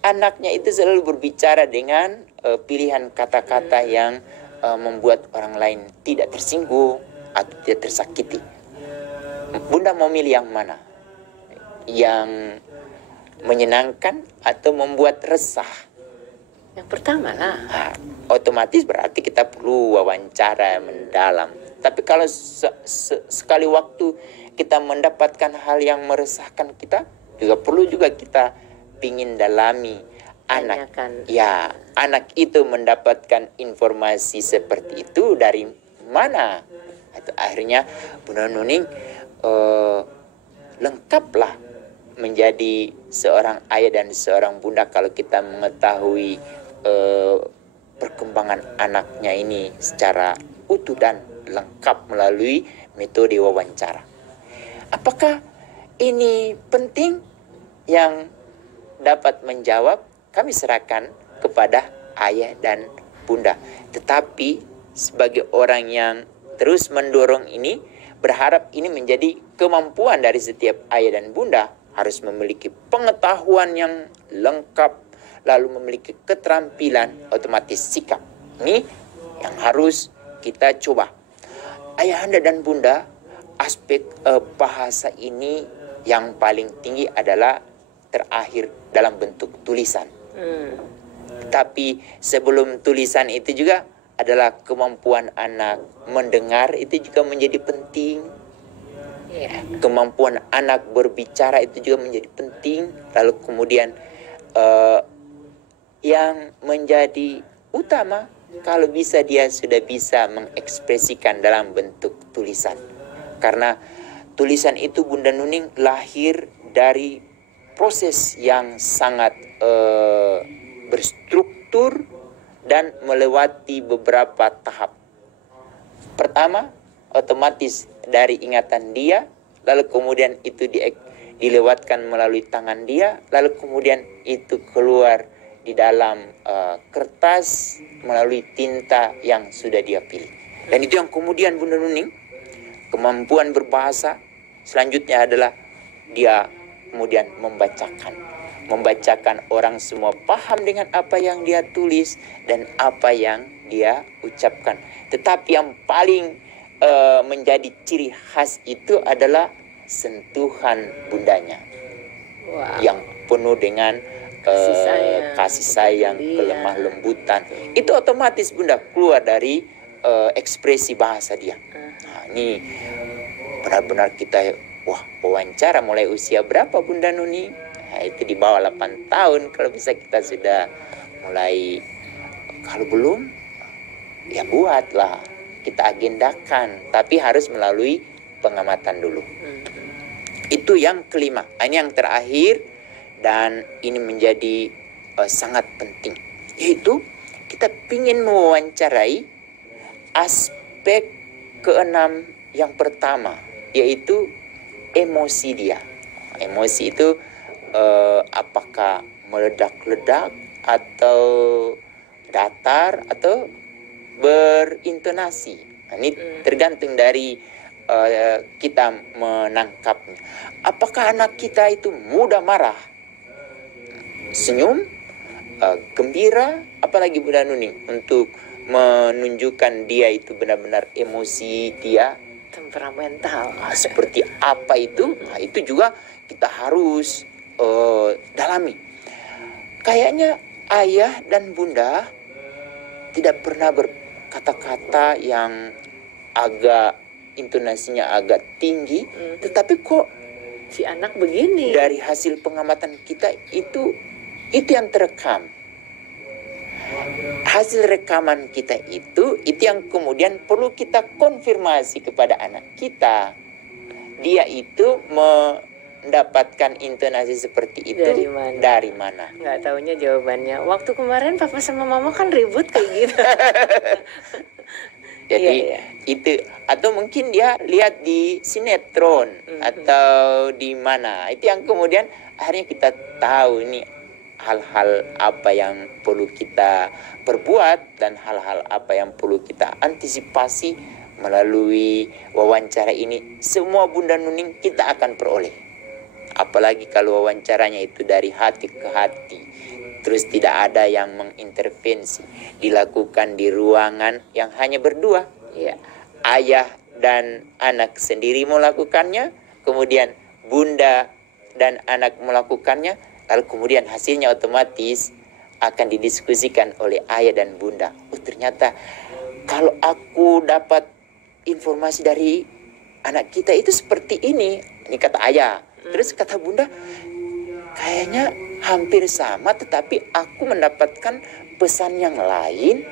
anaknya itu selalu berbicara dengan pilihan kata-kata yang membuat orang lain tidak tersinggung atau tidak tersakiti. Bunda mau milih yang mana? Yang menyenangkan atau membuat resah? Yang pertama lah. Nah, otomatis berarti kita perlu wawancara mendalam. Tapi kalau sekali waktu kita mendapatkan hal yang meresahkan kita, juga perlu juga kita ingin dalami. Anak itu mendapatkan informasi seperti itu dari mana? Itu akhirnya Bunda Nuning lengkaplah menjadi seorang ayah dan seorang bunda kalau kita mengetahui perkembangan anaknya ini secara utuh dan lengkap melalui metode wawancara. Apakah ini penting? Yang dapat menjawab kami serahkan kepada ayah dan bunda. Tetapi sebagai orang yang terus mendorong ini, berharap ini menjadi kemampuan dari setiap ayah dan bunda, harus memiliki pengetahuan yang lengkap, lalu memiliki keterampilan, otomatis sikap. Ini yang harus kita coba. Ayahanda dan bunda, aspek bahasa ini yang paling tinggi adalah terakhir dalam bentuk tulisan. Tapi sebelum tulisan itu juga adalah kemampuan anak mendengar, itu juga menjadi penting. Kemampuan anak berbicara itu juga menjadi penting. Lalu kemudian yang menjadi utama, kalau bisa dia sudah bisa mengekspresikan dalam bentuk tulisan. Karena tulisan itu Bunda Nuning lahir dari proses yang sangat berstruktur dan melewati beberapa tahap. Pertama, otomatis dari ingatan dia, lalu kemudian itu dilewatkan melalui tangan dia, lalu kemudian itu keluar di dalam kertas melalui tinta yang sudah dia pilih. Dan itu yang kemudian Bunda Nuning, kemampuan berbahasa selanjutnya adalah dia kemudian membacakan orang semua paham dengan apa yang dia tulis dan apa yang dia ucapkan. Tetapi yang paling menjadi ciri khas itu adalah sentuhan bundanya. Yang penuh dengan kasih sayang, kelemah lembutan. Itu otomatis Bunda keluar dari ekspresi bahasa dia. Nah, ini benar-benar kita wawancara mulai usia berapa Bunda Nuning? Nah, itu di bawah 8 tahun kalau bisa kita sudah mulai. Kalau belum, ya buatlah, kita agendakan, tapi harus melalui pengamatan dulu. Itu yang kelima. Ini yang terakhir dan ini menjadi sangat penting, yaitu kita ingin mewawancarai aspek keenam yang pertama, yaitu emosi dia. Emosi itu apakah meledak-ledak atau datar atau berintonasi. Ini tergantung dari kita menangkapnya. Apakah anak kita itu mudah marah, senyum, gembira, apalagi Bunda Nuning untuk menunjukkan dia itu benar-benar emosi dia temperamental. Seperti apa itu? Nah, itu juga kita harus dalami. Kayaknya ayah dan bunda tidak pernah berkata-kata yang agak intonasinya agak tinggi, tetapi kok si anak begini. Dari hasil pengamatan kita itu yang terekam. Hasil rekaman kita itu yang kemudian perlu kita konfirmasi kepada anak kita. Dia itu mendapatkan intonasi seperti itu dari mana? Nggak taunya jawabannya. Waktu kemarin papa sama mama kan ribut kayak gitu. Jadi itu, atau mungkin dia lihat di sinetron atau di mana. Itu yang kemudian akhirnya kita tahu ini hal-hal apa yang perlu kita perbuat dan hal-hal apa yang perlu kita antisipasi melalui wawancara ini. Semua Bunda Nuning kita akan peroleh. Apalagi kalau wawancaranya itu dari hati ke hati. Terus tidak ada yang mengintervensi. Dilakukan di ruangan yang hanya berdua. Ya. Ayah dan anak sendiri melakukannya. Kemudian bunda dan anak melakukannya. Lalu kemudian hasilnya otomatis akan didiskusikan oleh ayah dan bunda. Ternyata kalau aku dapat informasi dari anak kita itu seperti ini. Ini kata ayah. Terus kata bunda, kayaknya hampir sama, tetapi aku mendapatkan pesan yang lain.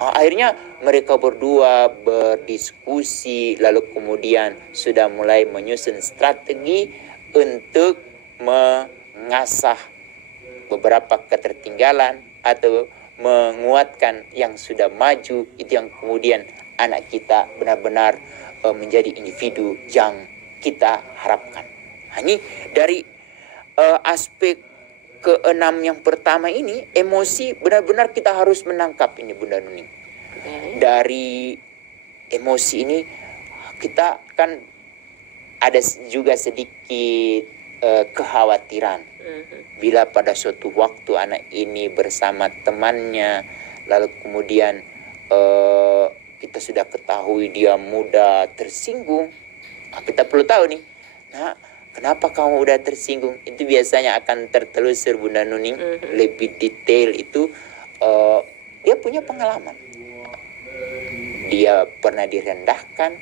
Akhirnya mereka berdua berdiskusi, lalu kemudian sudah mulai menyusun strategi untuk mengasah beberapa ketertinggalan atau menguatkan yang sudah maju. Itu yang kemudian anak kita benar-benar menjadi individu yang kita harapkan. Ini dari aspek keenam yang pertama ini, emosi benar-benar kita harus menangkap ini Bunda Nuning. Dari emosi ini kita kan ada juga sedikit kekhawatiran. Bila pada suatu waktu anak ini bersama temannya, lalu kemudian kita sudah ketahui dia mudah tersinggung, kita perlu tahu nih, nah kenapa kamu udah tersinggung? Itu biasanya akan tertelusur Bunda Nuning lebih detail itu. Dia punya pengalaman. dia pernah direndahkan,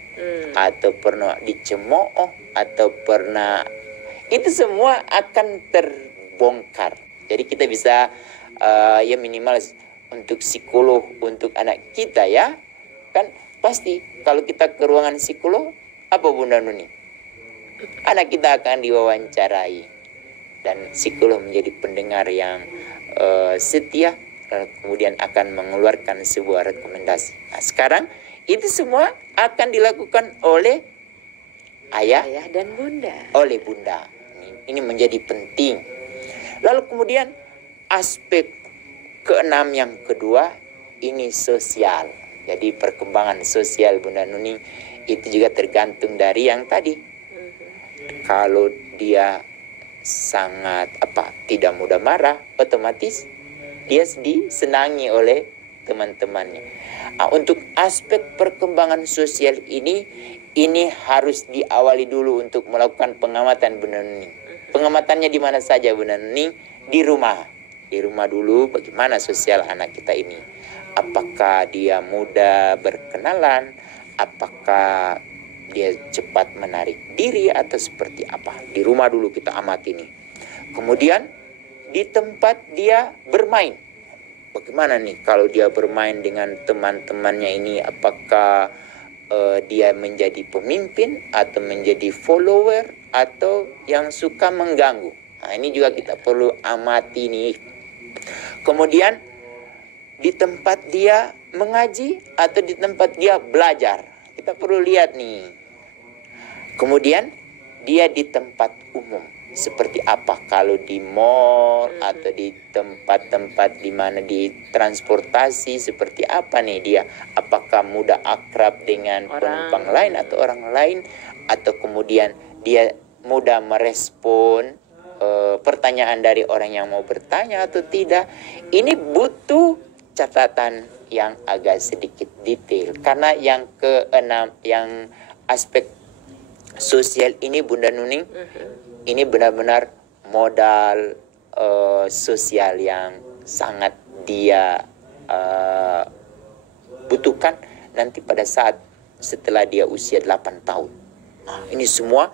atau pernah dicemooh, atau pernah, itu semua akan terbongkar. Jadi kita bisa ya minimal untuk psikolog untuk anak kita ya, kan pasti kalau kita ke ruangan psikolog, apa Bunda Nuni? Anak kita akan diwawancarai dan psikolog menjadi pendengar yang setia, kemudian akan mengeluarkan sebuah rekomendasi. Nah, sekarang itu semua akan dilakukan oleh ayah dan bunda. Oleh bunda. Ini menjadi penting. Lalu kemudian aspek keenam yang kedua, ini sosial. Jadi perkembangan sosial Bunda Nuni itu juga tergantung dari yang tadi. Kalau dia sangat tidak mudah marah, otomatis dia disenangi oleh teman-temannya. Untuk aspek perkembangan sosial ini harus diawali dulu untuk melakukan pengamatan Bunda Nuni. Pengamatannya di mana saja Bunda Nuni? Di rumah. Di rumah dulu bagaimana sosial anak kita ini. Apakah dia mudah berkenalan? Apakah dia cepat menarik diri atau seperti apa? Di rumah dulu kita amati nih. Kemudian di tempat dia bermain. Bagaimana nih kalau dia bermain dengan teman-temannya ini? Apakah dia menjadi pemimpin atau menjadi follower atau yang suka mengganggu? Nah, ini juga kita perlu amati nih. Kemudian di tempat dia mengaji atau di tempat dia belajar, kita perlu lihat nih. Kemudian dia di tempat umum seperti apa, kalau di mall atau di tempat-tempat di mana di transportasi seperti apa nih dia, apakah mudah akrab dengan penumpang lain atau orang lain, atau kemudian dia mudah merespon pertanyaan dari orang yang mau bertanya atau tidak. Ini butuh catatan yang agak sedikit detail, karena yang keenam, yang aspek sosial ini Bunda Nuning, ini benar-benar modal sosial yang sangat dia butuhkan nanti pada saat setelah dia usia 8 tahun. Nah, ini semua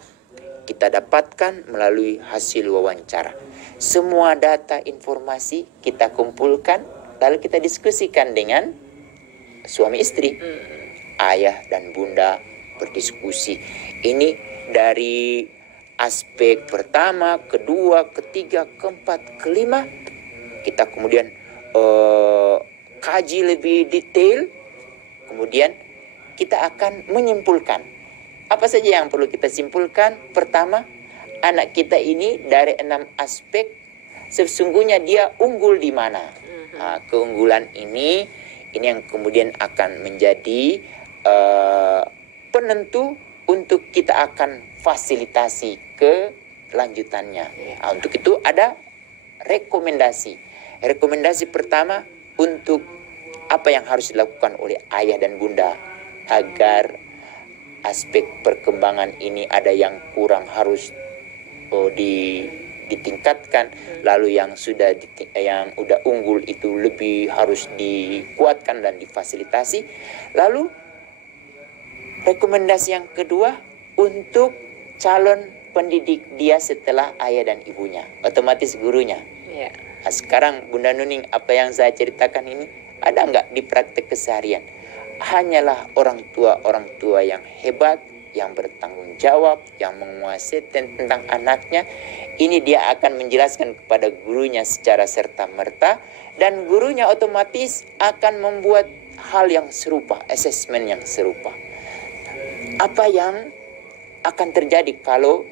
kita dapatkan melalui hasil wawancara. Semua data informasi kita kumpulkan, lalu kita diskusikan dengan suami istri. Ayah dan bunda berdiskusi. Ini dari aspek pertama, kedua, ketiga, keempat, kelima. Kita kemudian kaji lebih detail. Kemudian kita akan menyimpulkan. Apa saja yang perlu kita simpulkan? Pertama, anak kita ini dari 6 aspek sesungguhnya dia unggul di mana. Nah, keunggulan ini yang kemudian akan menjadi penentu untuk kita akan fasilitasi ke lanjutannya. Nah, untuk itu ada rekomendasi. Rekomendasi pertama untuk apa yang harus dilakukan oleh ayah dan bunda agar aspek perkembangan ini ada yang kurang harus ditingkatkan, lalu yang udah unggul itu lebih harus dikuatkan dan difasilitasi. Lalu rekomendasi yang kedua untuk calon pendidik dia setelah ayah dan ibunya, otomatis gurunya. Nah, sekarang Bunda Nuning, apa yang saya ceritakan ini ada nggak di praktek keseharian? Hanyalah orang tua yang hebat, yang bertanggung jawab, yang menguasai tentang anaknya. Ini dia akan menjelaskan kepada gurunya secara serta-merta, dan gurunya otomatis akan membuat hal yang serupa, asesmen yang serupa. Apa yang akan terjadi kalau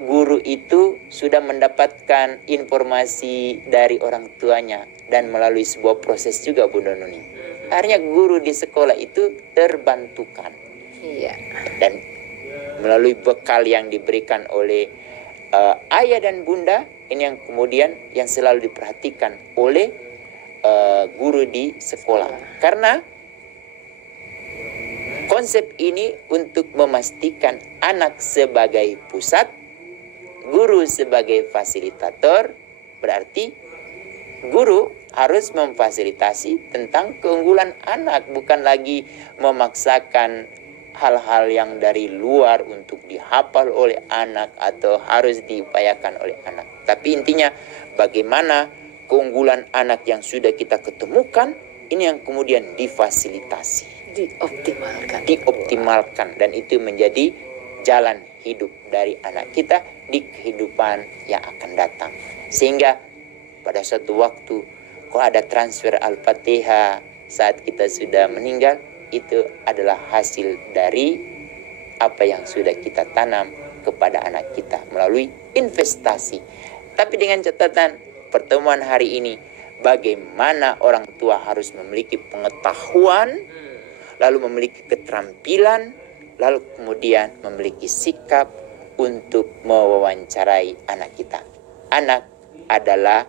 guru itu sudah mendapatkan informasi dari orang tuanya dan melalui sebuah proses juga Bunda Nuni? Akhirnya guru di sekolah itu terbantukan. Dan melalui bekal yang diberikan oleh ayah dan bunda, ini yang kemudian yang selalu diperhatikan oleh guru di sekolah. Karena konsep ini untuk memastikan anak sebagai pusat, guru sebagai fasilitator, berarti guru harus memfasilitasi tentang keunggulan anak, bukan lagi memaksakan hal-hal yang dari luar untuk dihafal oleh anak atau harus diupayakan oleh anak. Tapi intinya bagaimana keunggulan anak yang sudah kita ketemukan ini yang kemudian difasilitasi, dioptimalkan, dan itu menjadi jalan hidup dari anak kita di kehidupan yang akan datang. Sehingga pada suatu waktu kalau ada transfer Al-Fatihah saat kita sudah meninggal, itu adalah hasil dari apa yang sudah kita tanam kepada anak kita melalui investasi. Tapi dengan catatan pertemuan hari ini, bagaimana orang tua harus memiliki pengetahuan, lalu memiliki keterampilan, lalu kemudian memiliki sikap untuk mewawancarai anak kita. Anak adalah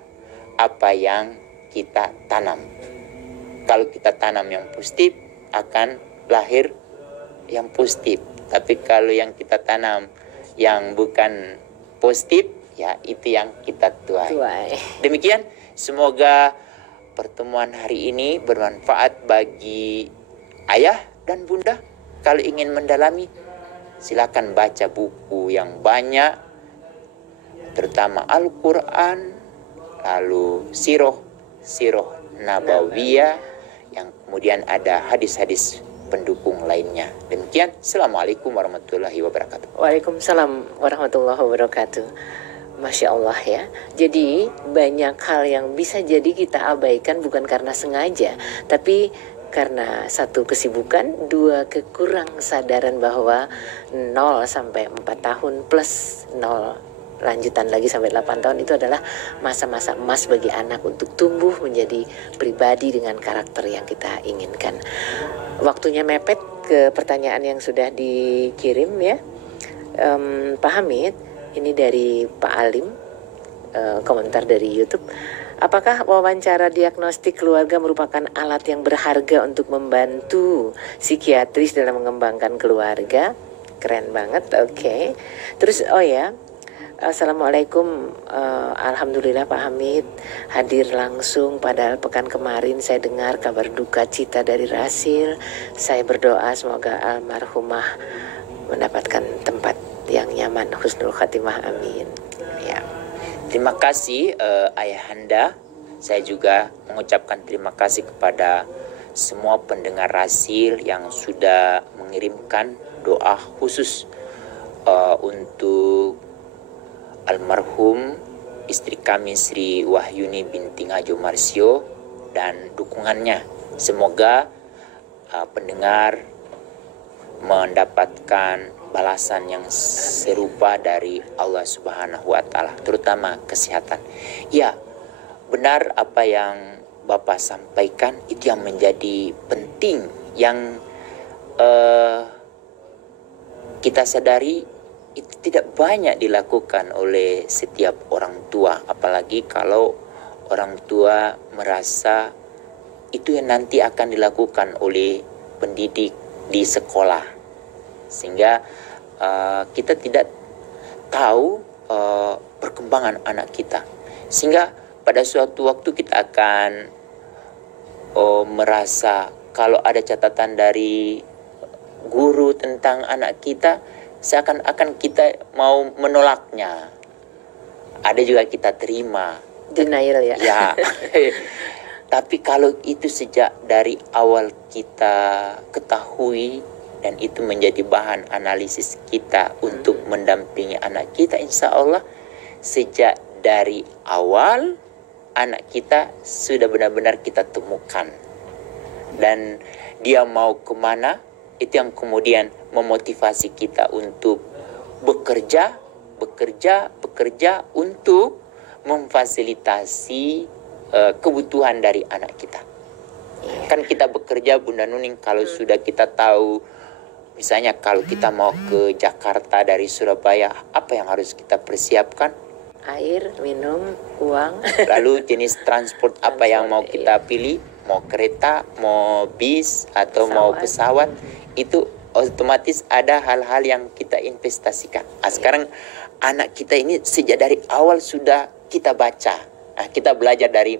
apa yang kita tanam. Kalau kita tanam yang positif, akan lahir yang positif. Tapi kalau yang kita tanam yang bukan positif, ya itu yang kita tuai. Demikian, semoga pertemuan hari ini bermanfaat bagi ayah dan bunda. Kalau ingin mendalami, silakan baca buku yang banyak, terutama Al-Quran, lalu Sirah Nabawiyah, yang kemudian ada hadis-hadis pendukung lainnya. Demikian, Assalamualaikum warahmatullahi wabarakatuh. Waalaikumsalam warahmatullahi wabarakatuh. Masya Allah ya. Jadi banyak hal yang bisa jadi kita abaikan bukan karena sengaja, tapi karena satu kesibukan, dua kekurang sadaran bahwa 0 sampai 4 tahun plus 0 lanjutan lagi sampai 8 tahun itu adalah masa-masa emas bagi anak untuk tumbuh menjadi pribadi dengan karakter yang kita inginkan. Waktunya mepet ke pertanyaan yang sudah dikirim ya. Pak Hamid, ini dari Pak Alim, komentar dari YouTube. Apakah wawancara diagnostik keluarga merupakan alat yang berharga untuk membantu psikiatris dalam mengembangkan keluarga? Keren banget, oke. Terus, Assalamualaikum, Alhamdulillah Pak Hamid hadir langsung, padahal pekan kemarin saya dengar kabar duka cita dari Rasil. Saya berdoa semoga almarhumah mendapatkan tempat yang nyaman, husnul khatimah, amin. Ya. Terima kasih Ayahanda. Saya juga mengucapkan terima kasih kepada semua pendengar Rasil yang sudah mengirimkan doa khusus untuk almarhum istri kami Sri Wahyuni binti Ngajo Marsio dan dukungannya. Semoga pendengar mendapatkan balasan yang serupa dari Allah Subhanahu wa Ta'ala, terutama kesehatan. Ya, benar apa yang Bapak sampaikan, itu yang menjadi penting, yang kita sadari itu tidak banyak dilakukan oleh setiap orang tua, apalagi kalau orang tua merasa itu yang nanti akan dilakukan oleh pendidik di sekolah, sehingga kita tidak tahu perkembangan anak kita, sehingga pada suatu waktu kita akan merasa kalau ada catatan dari guru tentang anak kita, seakan-akan kita mau menolaknya. Ada juga kita terima. Denial ya. Ya. Tapi kalau itu sejak dari awal kita ketahui dan itu menjadi bahan analisis kita untuk mendampingi anak kita, insya Allah sejak dari awal anak kita sudah benar-benar kita temukan. Dan dia mau kemana, itu yang kemudian memotivasi kita untuk bekerja untuk memfasilitasi kebutuhan dari anak kita. Kan kita bekerja, Bunda Nuning, kalau sudah kita tahu, misalnya kalau kita mau ke Jakarta dari Surabaya, apa yang harus kita persiapkan? Air, minum, uang. Lalu jenis transport apa yang mau kita pilih? Mau kereta, mau bis, atau mau pesawat. Itu otomatis ada hal-hal yang kita investasikan. Sekarang anak kita ini sejak dari awal sudah kita baca. Kita belajar dari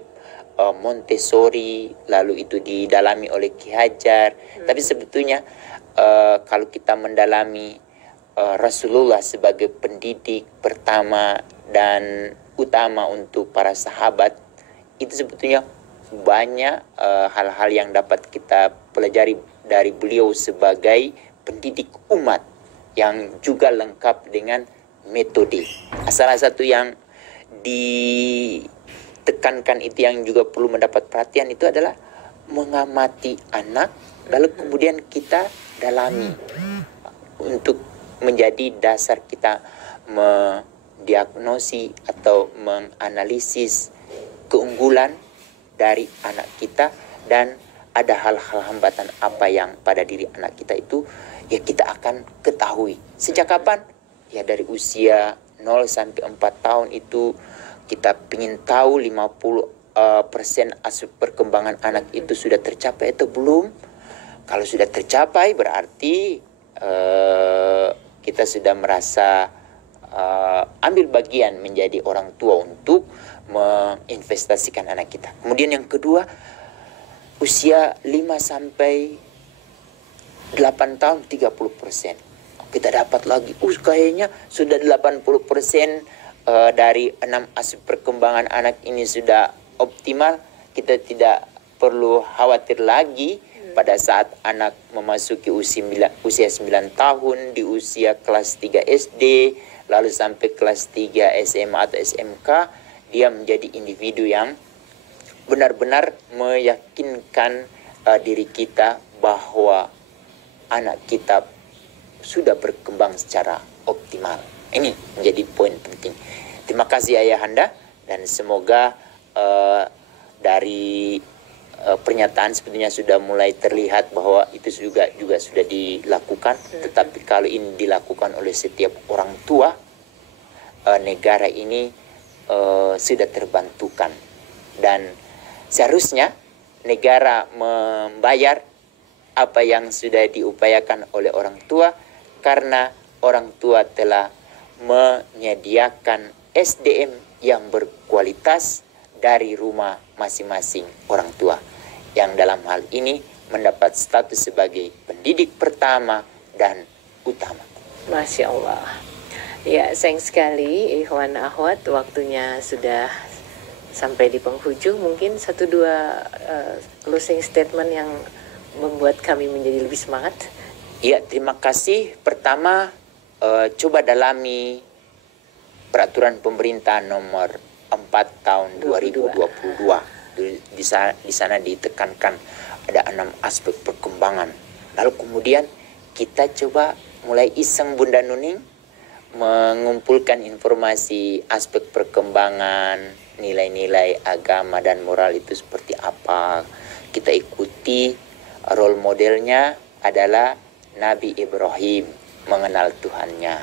Montessori, lalu itu didalami oleh Ki Hajar. Tapi sebetulnya kalau kita mendalami Rasulullah sebagai pendidik pertama dan utama untuk para sahabat, itu sebetulnya banyak hal-hal yang dapat kita pelajari dari beliau sebagai pendidik umat yang juga lengkap dengan metode. Salah satu yang ditekankan itu yang juga perlu mendapat perhatian itu adalah mengamati anak, lalu kemudian kita dalami untuk menjadi dasar kita mendiagnosi atau menganalisis keunggulan dari anak kita, dan ada hal-hal hambatan apa yang pada diri anak kita itu ya kita akan ketahui. Sejak kapan? Ya dari usia 0 sampai 4 tahun itu kita ingin tahu 50% aspek perkembangan anak itu sudah tercapai atau belum. Kalau sudah tercapai berarti kita sudah merasa ambil bagian menjadi orang tua untuk menginvestasikan anak kita. Kemudian yang kedua, usia 5 sampai 8 tahun 30%. Kita dapat lagi, kayaknya sudah 80% dari 6 aspek perkembangan anak ini sudah optimal. Kita tidak perlu khawatir lagi pada saat anak memasuki usia 9 tahun, di usia kelas 3 SD, lalu sampai kelas 3 SMA atau SMK, dia menjadi individu yang benar-benar meyakinkan diri kita bahwa anak kita sudah berkembang secara optimal. Ini menjadi poin penting. Terima kasih Ayahanda, dan semoga dari pernyataan sebetulnya sudah mulai terlihat bahwa itu juga sudah dilakukan. Tetapi kalau ini dilakukan oleh setiap orang tua, negara ini sudah terbantukan, dan seharusnya negara membayar apa yang sudah diupayakan oleh orang tua, karena orang tua telah menyediakan SDM yang berkualitas dari rumah masing-masing orang tua, yang dalam hal ini mendapat status sebagai pendidik pertama dan utama. Masya Allah. Ya, sayang sekali ikhwan akhwat, waktunya sudah sampai di penghujung. Mungkin 1-2 closing statement yang membuat kami menjadi lebih semangat. Ya, terima kasih. Pertama, coba dalami peraturan pemerintah nomor 4 tahun 2022. Di sana ditekankan ada 6 aspek perkembangan. Lalu kemudian kita coba mulai iseng Bunda Nuning mengumpulkan informasi aspek perkembangan, nilai-nilai agama dan moral itu seperti apa. Kita ikuti, role modelnya adalah Nabi Ibrahim mengenal Tuhannya.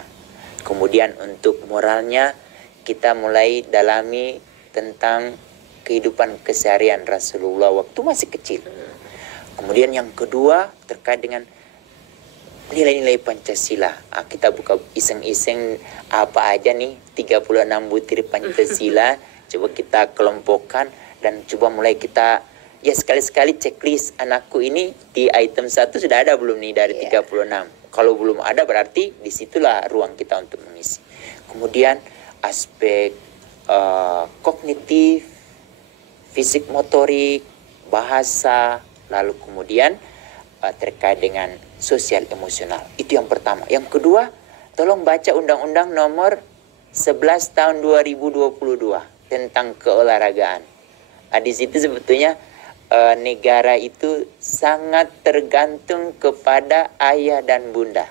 Kemudian untuk moralnya kita mulai dalami tentang kehidupan keseharian Rasulullah waktu masih kecil. Kemudian yang kedua terkait dengan nilai-nilai Pancasila. Kita buka iseng-iseng apa aja nih 36 butir Pancasila. Coba kita kelompokkan dan coba mulai kita ya sekali-sekali checklist anakku ini di item 1 sudah ada belum nih dari 36. Kalau belum ada berarti disitulah ruang kita untuk mengisi. Kemudian aspek kognitif, fisik motorik, bahasa, lalu kemudian terkait dengan sosial emosional. Itu yang pertama. Yang kedua, tolong baca Undang-Undang nomor 11 tahun 2022 tentang keolahragaan. Di situ sebetulnya negara itu sangat tergantung kepada ayah dan bunda.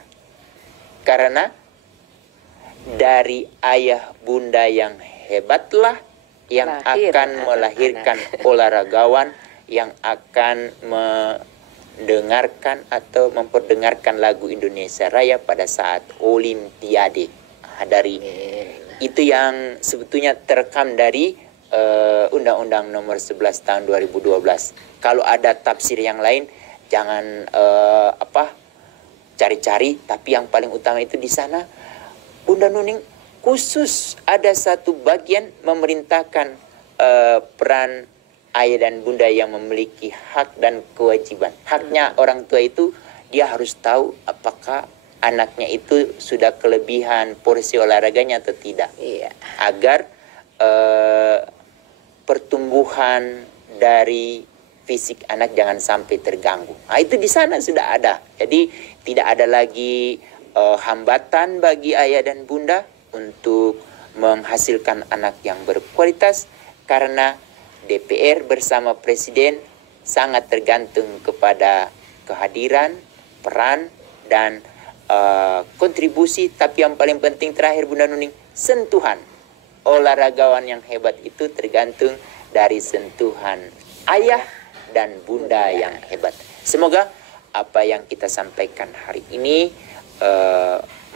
Karena dari ayah bunda yang hebatlah yang akan melahirkan olahragawan yang akan mendengarkan atau memperdengarkan lagu Indonesia Raya pada saat Olimpiade. Itu yang sebetulnya terekam dari Undang-Undang nomor 11 tahun 2012. Kalau ada tafsir yang lain jangan cari-cari, tapi yang paling utama itu di sana Bunda Nuning khusus ada satu bagian memerintahkan peran ayah dan bunda yang memiliki hak dan kewajiban. Haknya orang tua itu dia harus tahu apakah anaknya itu sudah kelebihan porsi olahraganya atau tidak. Iya. Agar pertumbuhan dari fisik anak jangan sampai terganggu. Nah, itu di sana sudah ada. Jadi tidak ada lagi hambatan bagi ayah dan bunda untuk menghasilkan anak yang berkualitas, karena DPR bersama Presiden sangat tergantung kepada kehadiran, peran, dan kontribusi. Tapi yang paling penting terakhir Bunda Nuning, sentuhan. Olahragawan yang hebat itu tergantung dari sentuhan ayah dan bunda yang hebat. Semoga apa yang kita sampaikan hari ini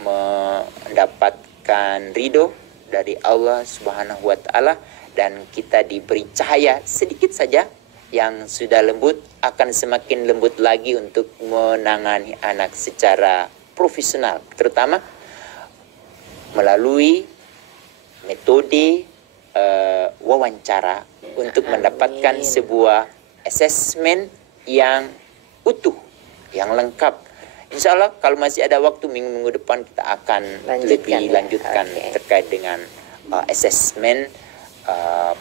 mendapatkan ridho dari Allah Subhanahu wa Ta'ala, dan kita diberi cahaya sedikit saja yang sudah lembut akan semakin lembut lagi untuk menangani anak secara profesional, terutama melalui metode wawancara untuk mendapatkan sebuah asesmen yang utuh, yang lengkap. Insya Allah kalau masih ada waktu minggu-minggu depan kita akan lebih lanjutkan terkait dengan asesmen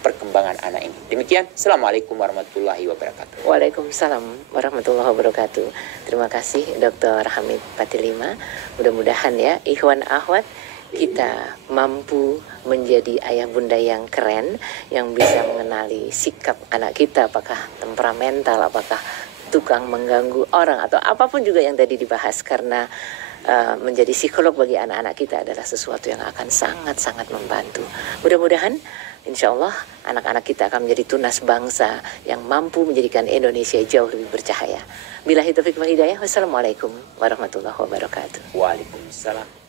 perkembangan anak ini. Demikian, Assalamualaikum warahmatullahi wabarakatuh. Waalaikumsalam warahmatullahi wabarakatuh. Terima kasih Dr. Hamid Patilima. Mudah-mudahan ya ikhwan akhwat kita mampu menjadi ayah bunda yang keren, yang bisa mengenali sikap anak kita, apakah temperamental, apakah tukang mengganggu orang, atau apapun juga yang tadi dibahas. Karena menjadi psikolog bagi anak-anak kita adalah sesuatu yang akan sangat-sangat membantu. Mudah-mudahan insya Allah anak-anak kita akan menjadi tunas bangsa yang mampu menjadikan Indonesia jauh lebih bercahaya. Billahi taufiq wal hidayah. Wassalamualaikum warahmatullahi wabarakatuh. Waalaikumsalam.